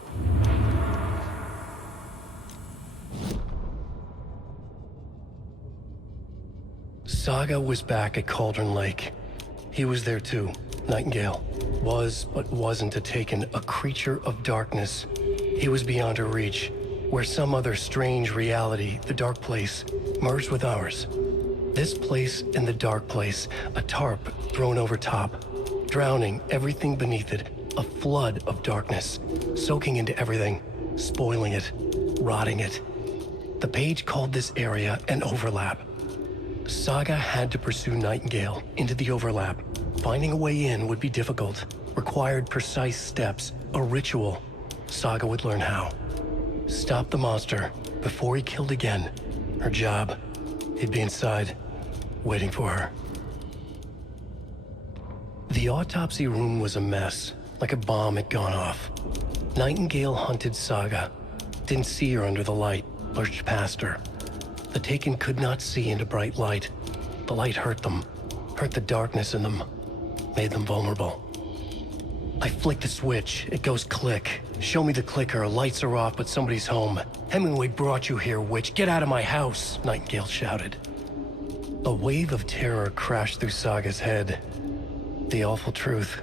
Saga was back at Cauldron Lake. He was there too. Nightingale was, but wasn't a Taken, a creature of darkness. He was beyond her reach, where some other strange reality, the Dark Place, merged with ours. This place and the Dark Place, a tarp thrown over top, drowning everything beneath it, a flood of darkness, soaking into everything, spoiling it, rotting it. The page called this area an overlap. Saga had to pursue Nightingale into the overlap. Finding a way in would be difficult, required precise steps, a ritual. Saga would learn how. Stop the monster before he killed again. Her job. He'd be inside, waiting for her. The autopsy room was a mess, like a bomb had gone off. Nightingale hunted Saga. Didn't see her under the light, lurched past her. The Taken could not see into bright light. The light hurt them, hurt the darkness in them, made them vulnerable. I flick the switch, it goes click. Show me the clicker, lights are off, but somebody's home. Hemingway brought you here, witch. Get out of my house, Nightingale shouted. A wave of terror crashed through Saga's head. The awful truth.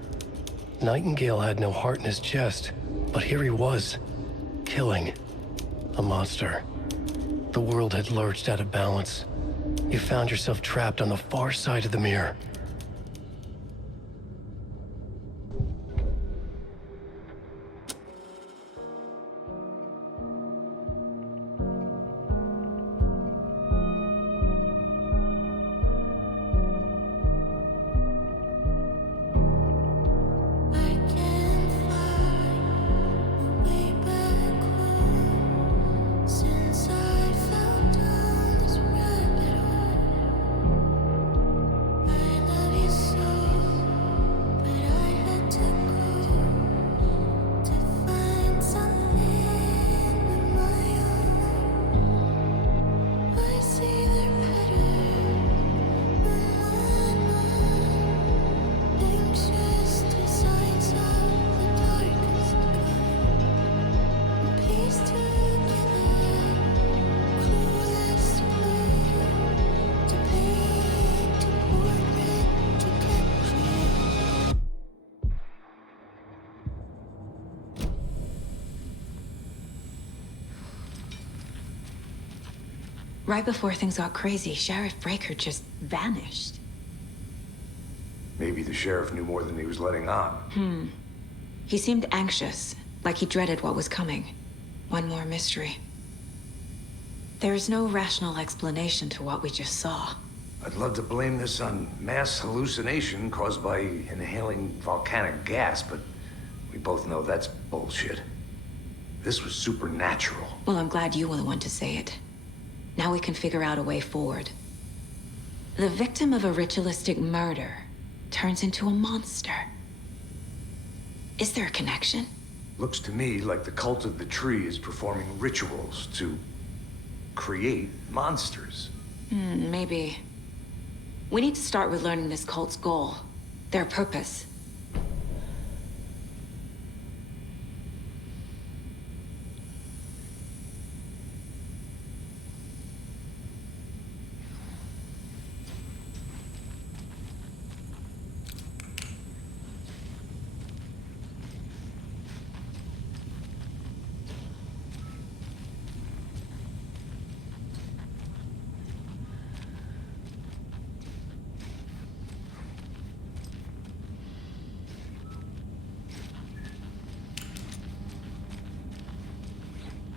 Nightingale had no heart in his chest, but here he was, killing a monster. The world had lurched out of balance. You found yourself trapped on the far side of the mirror. Right before things got crazy, Sheriff Breaker just vanished. Maybe the sheriff knew more than he was letting on. He seemed anxious, like he dreaded what was coming. One more mystery. There's no rational explanation to what we just saw. I'd love to blame this on mass hallucination caused by inhaling volcanic gas, but we both know that's bullshit. This was supernatural. Well, I'm glad you were the one to say it. Now we can figure out a way forward. The victim of a ritualistic murder turns into a monster. Is there a connection? Looks to me like the cult of the tree is performing rituals to create monsters. Maybe. We need to start with learning this cult's goal, their purpose.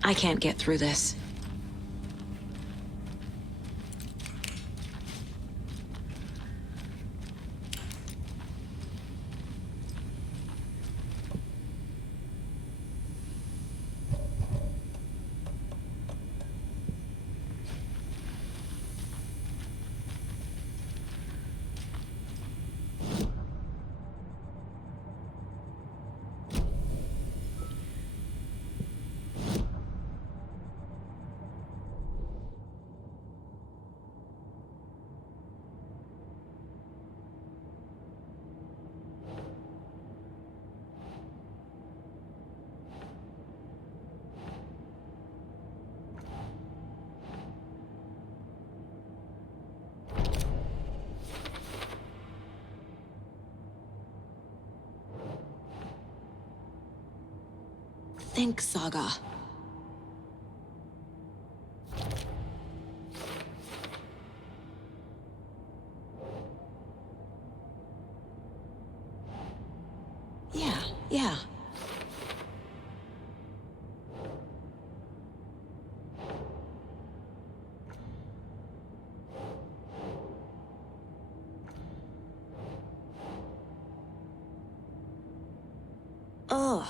I can't get through this. think, Saga. Yeah. Ugh.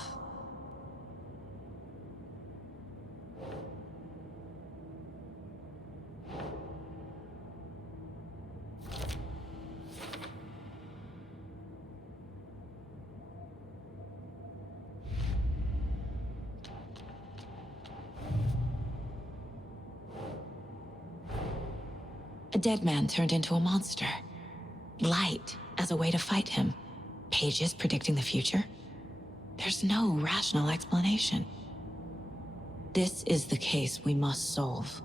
A dead man turned into a monster. Light as a way to fight him. Pages predicting the future. There's no rational explanation. This is the case we must solve.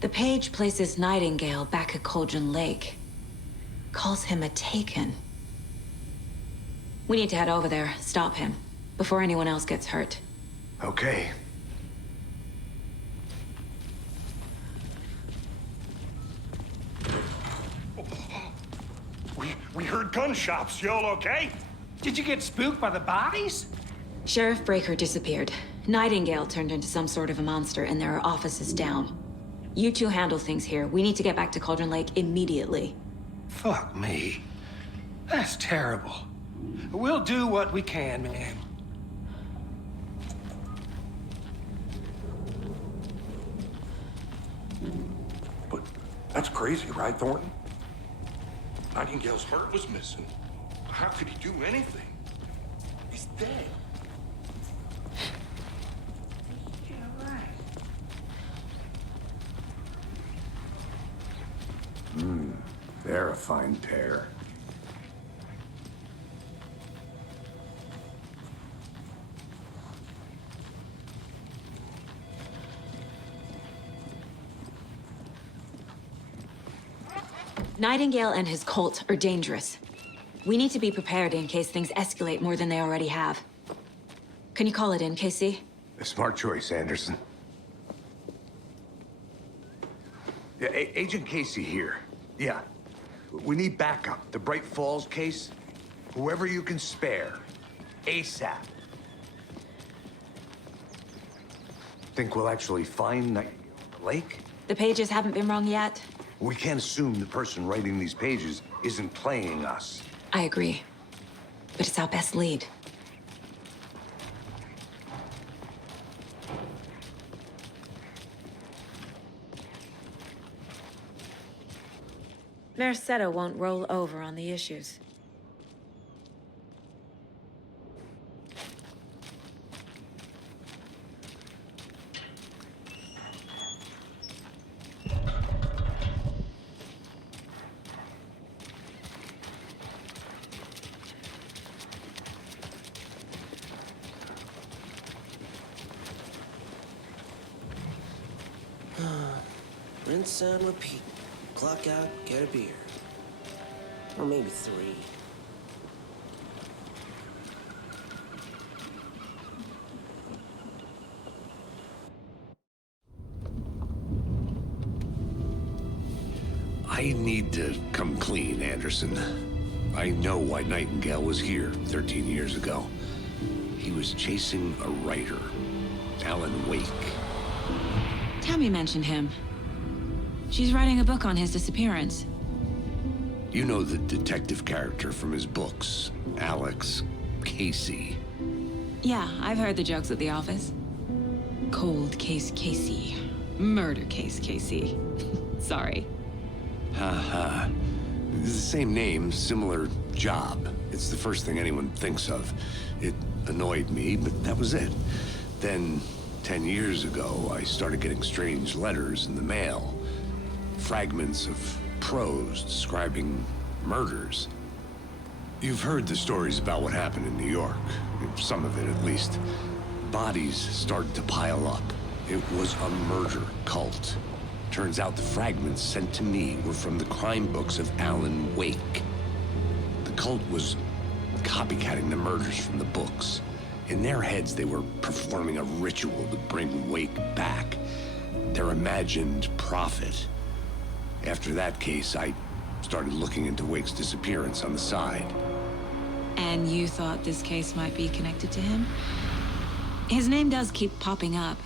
The page places Nightingale back at Cauldron Lake. Calls him a Taken. We need to head over there, stop him, before anyone else gets hurt. Okay. We heard gunshots. Y'all okay? Did you get spooked by the bodies? Sheriff Breaker disappeared. Nightingale turned into some sort of a monster, and there are offices down. You two handle things here. We need to get back to Cauldron Lake immediately. Fuck me. That's terrible. We'll do what we can, man. But that's crazy, right, Thornton? Nightingale's heart was missing. How could he do anything? He's dead. They're a fine pair. Nightingale and his cult are dangerous. We need to be prepared in case things escalate more than they already have. Can you call it in, Casey? A smart choice, Anderson. Yeah, Agent Casey here. Yeah. We need backup. The Bright Falls case. Whoever you can spare. ASAP. Think we'll actually find the lake? The pages haven't been wrong yet. We can't assume the person writing these pages isn't playing us. I agree. But it's our best lead. Mercado won't roll over on the issues. Rinse and repeat. Clock out, get a beer. Or maybe 3. I need to come clean, Anderson. I know why Nightingale was here 13 years ago. He was chasing a writer, Alan Wake. Tammy mentioned him. She's writing a book on his disappearance. You know the detective character from his books, Alex Casey. Yeah, I've heard the jokes at the office. Cold Case Casey. Murder Case Casey. Sorry. Haha. The same name, similar job. It's the first thing anyone thinks of. It annoyed me, but that was it. Then, 10 years ago, I started getting strange letters in the mail. Fragments of prose describing murders. You've heard the stories about what happened in New York. Some of it, at least. Bodies started to pile up. It was a murder cult. Turns out the fragments sent to me were from the crime books of Alan Wake. The cult was copycatting the murders from the books. In their heads, they were performing a ritual to bring Wake back. Their imagined prophet. After that case, I started looking into Wake's disappearance on the side. And you thought this case might be connected to him? His name does keep popping up.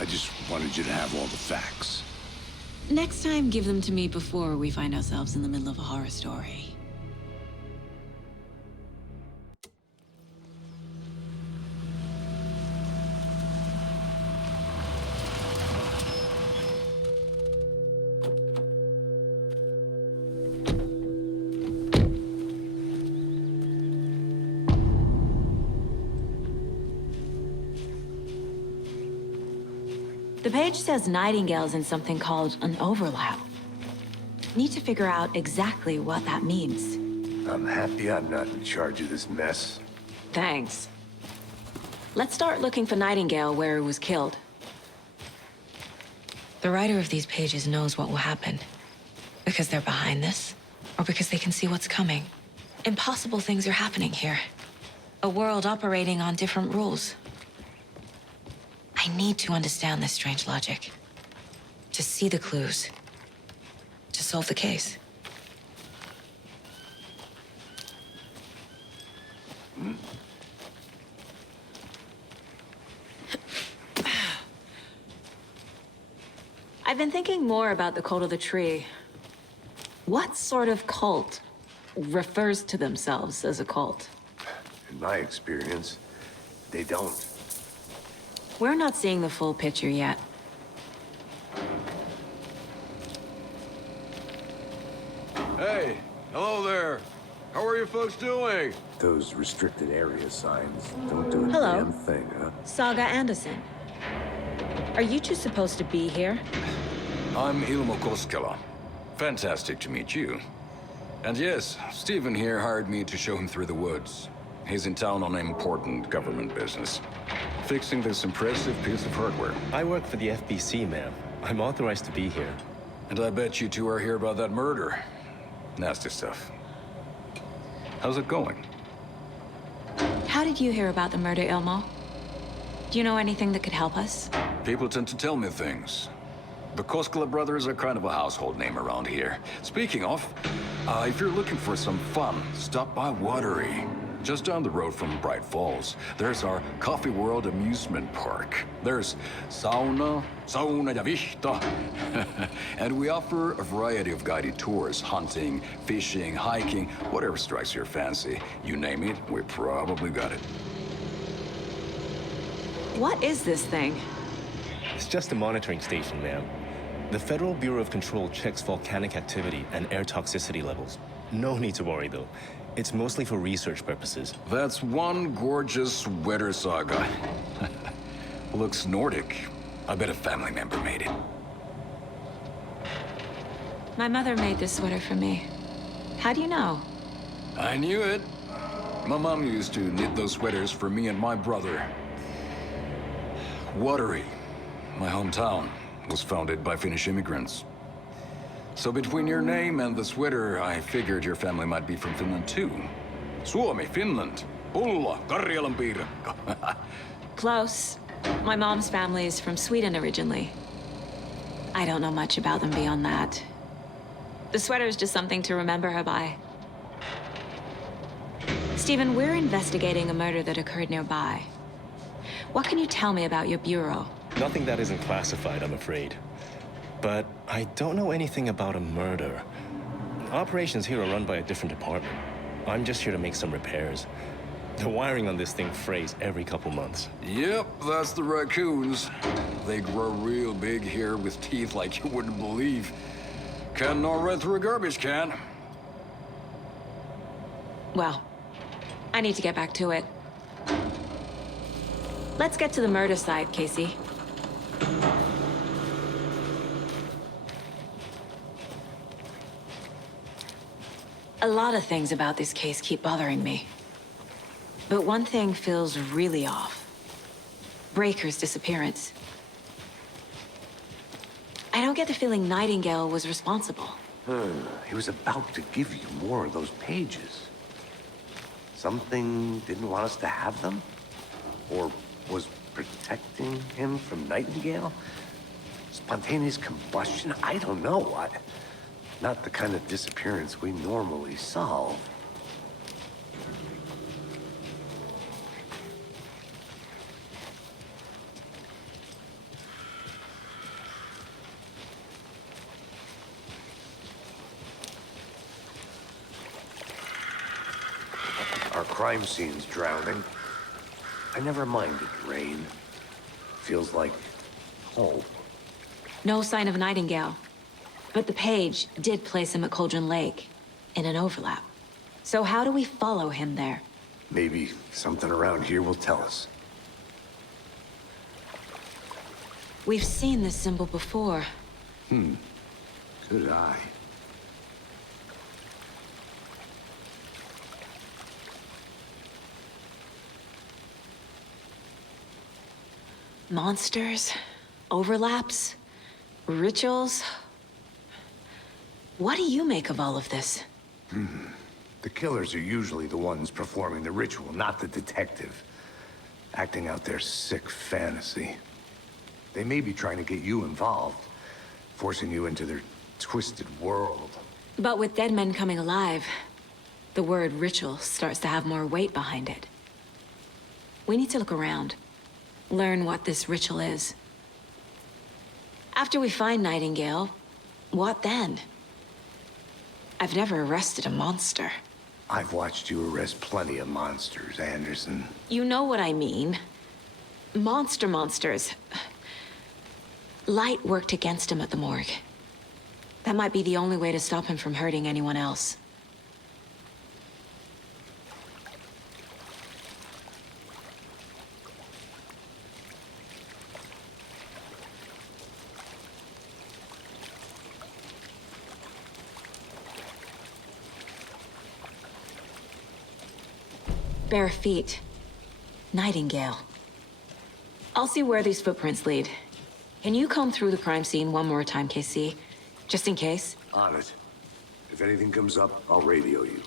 I just wanted you to have all the facts. Next time, give them to me before we find ourselves in the middle of a horror story. The page says Nightingale's in something called an overlap. Need to figure out exactly what that means. I'm happy I'm not in charge of this mess. Thanks. Let's start looking for Nightingale where he was killed. The writer of these pages knows what will happen. Because they're behind this, or because they can see what's coming. Impossible things are happening here. A world operating on different rules. I need to understand this strange logic. To see the clues. To solve the case. I've been thinking more about the Cult of the Tree. What sort of cult refers to themselves as a cult? In my experience, they don't. We're not seeing the full picture yet. Hey, hello there. How are you folks doing? Those restricted area signs don't do a Hello. damn thing, huh? Saga Anderson. Are you two supposed to be here? I'm Ilmo Koskela. Fantastic to meet you. And yes, Stephen here hired me to show him through the woods. He's in town on important government business. Fixing this impressive piece of hardware. I work for the FBC, ma'am. I'm authorized to be here. And I bet you two are here about that murder. Nasty stuff. How's it going? How did you hear about the murder, Ilmo? Do you know anything that could help us? People tend to tell me things. The Koskela brothers are kind of a household name around here. Speaking of, if you're looking for some fun, stop by Watery. Just down the road from Bright Falls, there's our Coffee World amusement park. There's sauna ja vihta. And we offer a variety of guided tours, hunting, fishing, hiking, whatever strikes your fancy. You name it, we probably got it. What is this thing? It's just a monitoring station, ma'am. The Federal Bureau of Control checks volcanic activity and air toxicity levels. No need to worry, though. It's mostly for research purposes. That's one gorgeous sweater, Saga. Looks Nordic. I bet a family member made it. My mother made this sweater for me. How do you know? I knew it. My mom used to knit those sweaters for me and my brother. Watery, my hometown, was founded by Finnish immigrants. So between your name and the sweater, I figured your family might be from Finland too. Suomi, Finland. Pulla, Karjalanpiirakka. Close. My mom's family is from Sweden originally. I don't know much about them beyond that. The sweater is just something to remember her by. Stephen, we're investigating a murder that occurred nearby. What can you tell me about your bureau? Nothing that isn't classified, I'm afraid. But I don't know anything about a murder. Operations here are run by a different department. I'm just here to make some repairs. The wiring on this thing frays every couple months. Yep, that's the raccoons. They grow real big here with teeth like you wouldn't believe. Can't know right through a garbage can. Well, I need to get back to it. Let's get to the murder side, Casey. A lot of things about this case keep bothering me. But one thing feels really off. Breaker's disappearance. I don't get the feeling Nightingale was responsible. He was about to give you more of those pages. Something didn't want us to have them? Or was protecting him from Nightingale? Spontaneous combustion? I don't know. Not the kind of disappearance we normally solve. Our crime scene's drowning. I never minded rain. Feels like home. No sign of Nightingale. But the page did place him at Cauldron Lake, in an overlap. So how do we follow him there? Maybe something around here will tell us. We've seen this symbol before. Good eye. Monsters, overlaps, rituals. What do you make of all of this? The killers are usually the ones performing the ritual, not the detective. Acting out their sick fantasy. They may be trying to get you involved, forcing you into their twisted world. But with dead men coming alive, the word ritual starts to have more weight behind it. We need to look around, learn what this ritual is. After we find Nightingale, what then? I've never arrested a monster. I've watched you arrest plenty of monsters, Anderson. You know what I mean. Monsters. Light worked against him at the morgue. That might be the only way to stop him from hurting anyone else. Bare feet. Nightingale. I'll see where these footprints lead. Can you comb through the crime scene one more time, KC? Just in case? On it. If anything comes up, I'll radio you.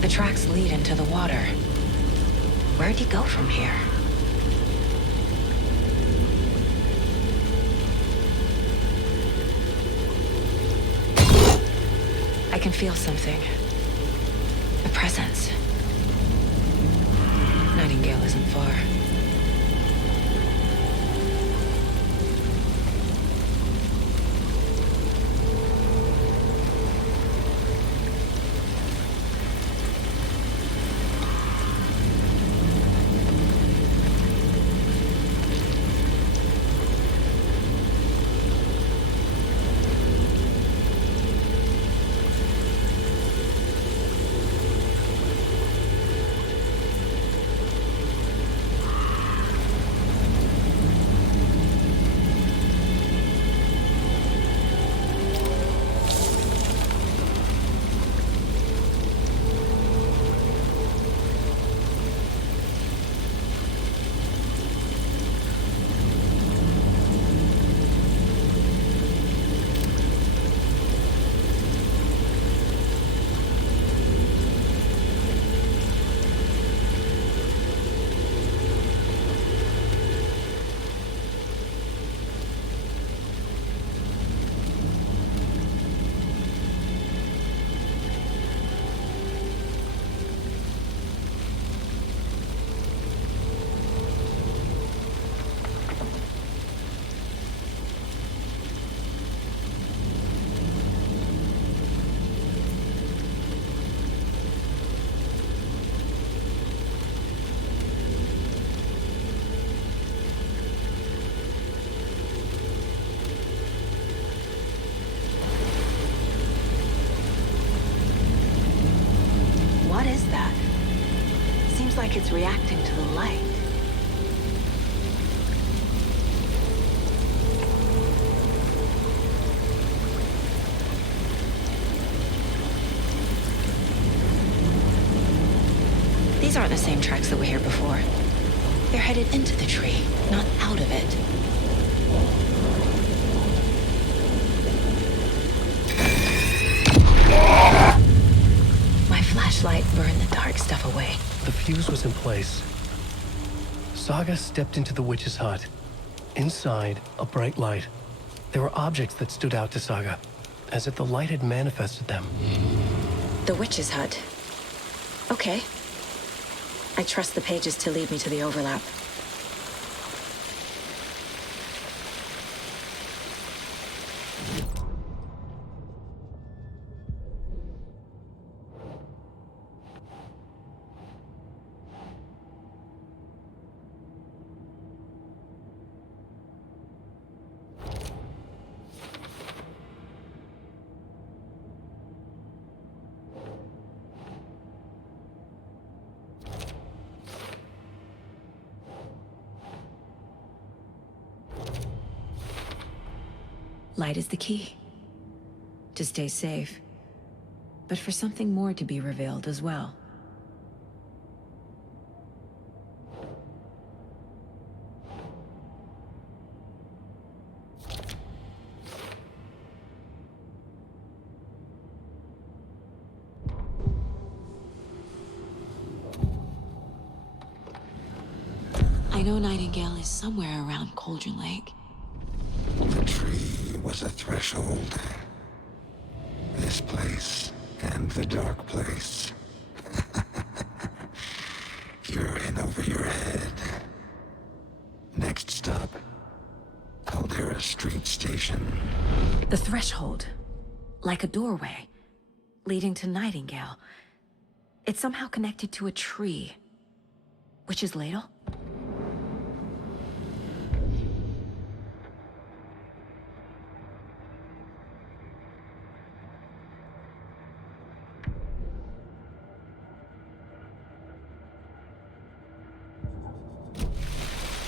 The tracks lead into the water. Where'd he go from here? can feel something. A presence. Nightingale isn't far. What is that? Seems like it's reacting to the light. These aren't the same tracks that were here before. They're headed into the tree, not out of it. My flashlight burned the dark stuff away. The fuse was in place. Saga stepped into the witch's hut. Inside, a bright light. There were objects that stood out to Saga, as if the light had manifested them. The witch's hut. Okay. I trust the pages to lead me to the overlap. Light is the key. To stay safe. But for something more to be revealed as well. I know Nightingale is somewhere around Cauldron Lake. The tree was a threshold. This place and the dark place. You're in over your head. Next stop, Caldera Street Station. The threshold. Like a doorway. Leading to Nightingale. It's somehow connected to a tree. Witch's Ladle?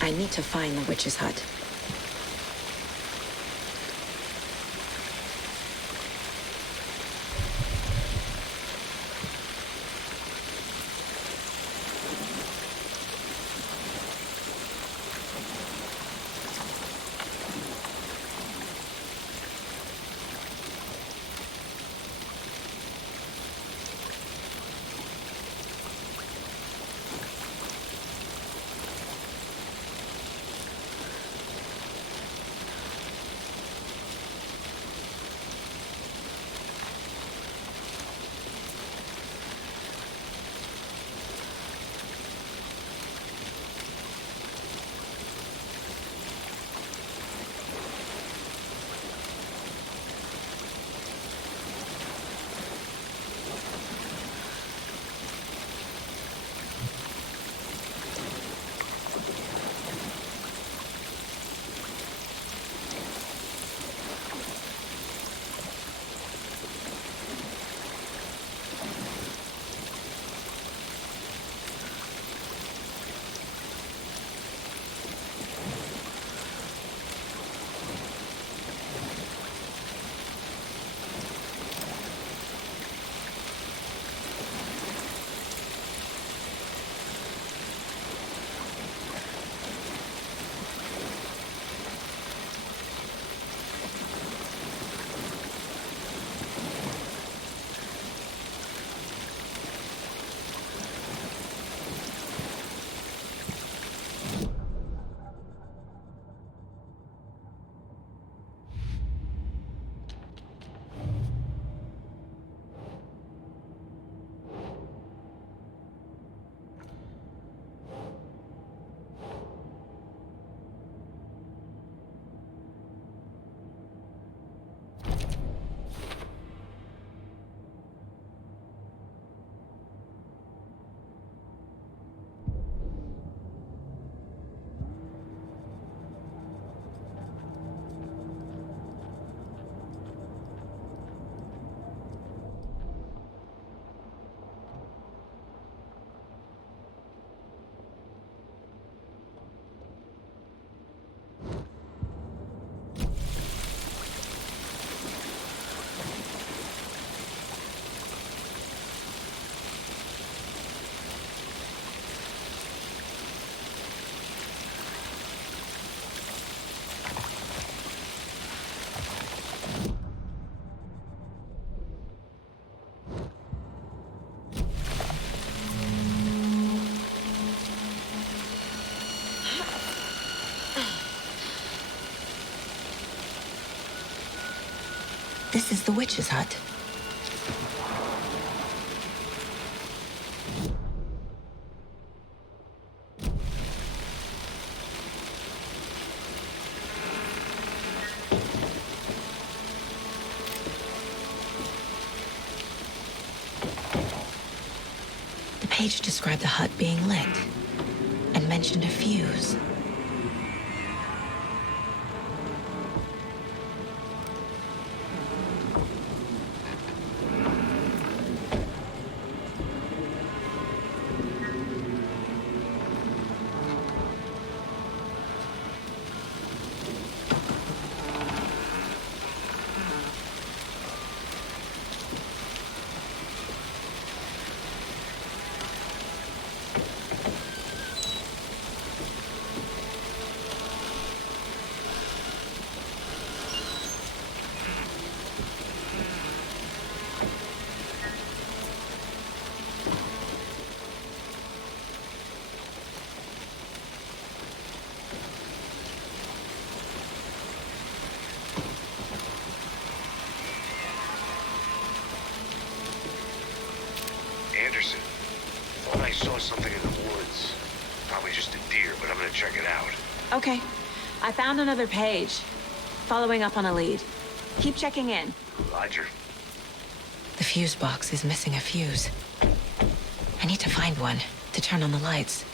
I need to find the witch's hut. This is the witch's hut. The page described the hut being lit and mentioned a fuse. Anderson, thought I saw something in the woods. Probably just a deer, but I'm gonna check it out. Okay. I found another page. Following up on a lead. Keep checking in. Roger. The fuse box is missing a fuse. I need to find one to turn on the lights.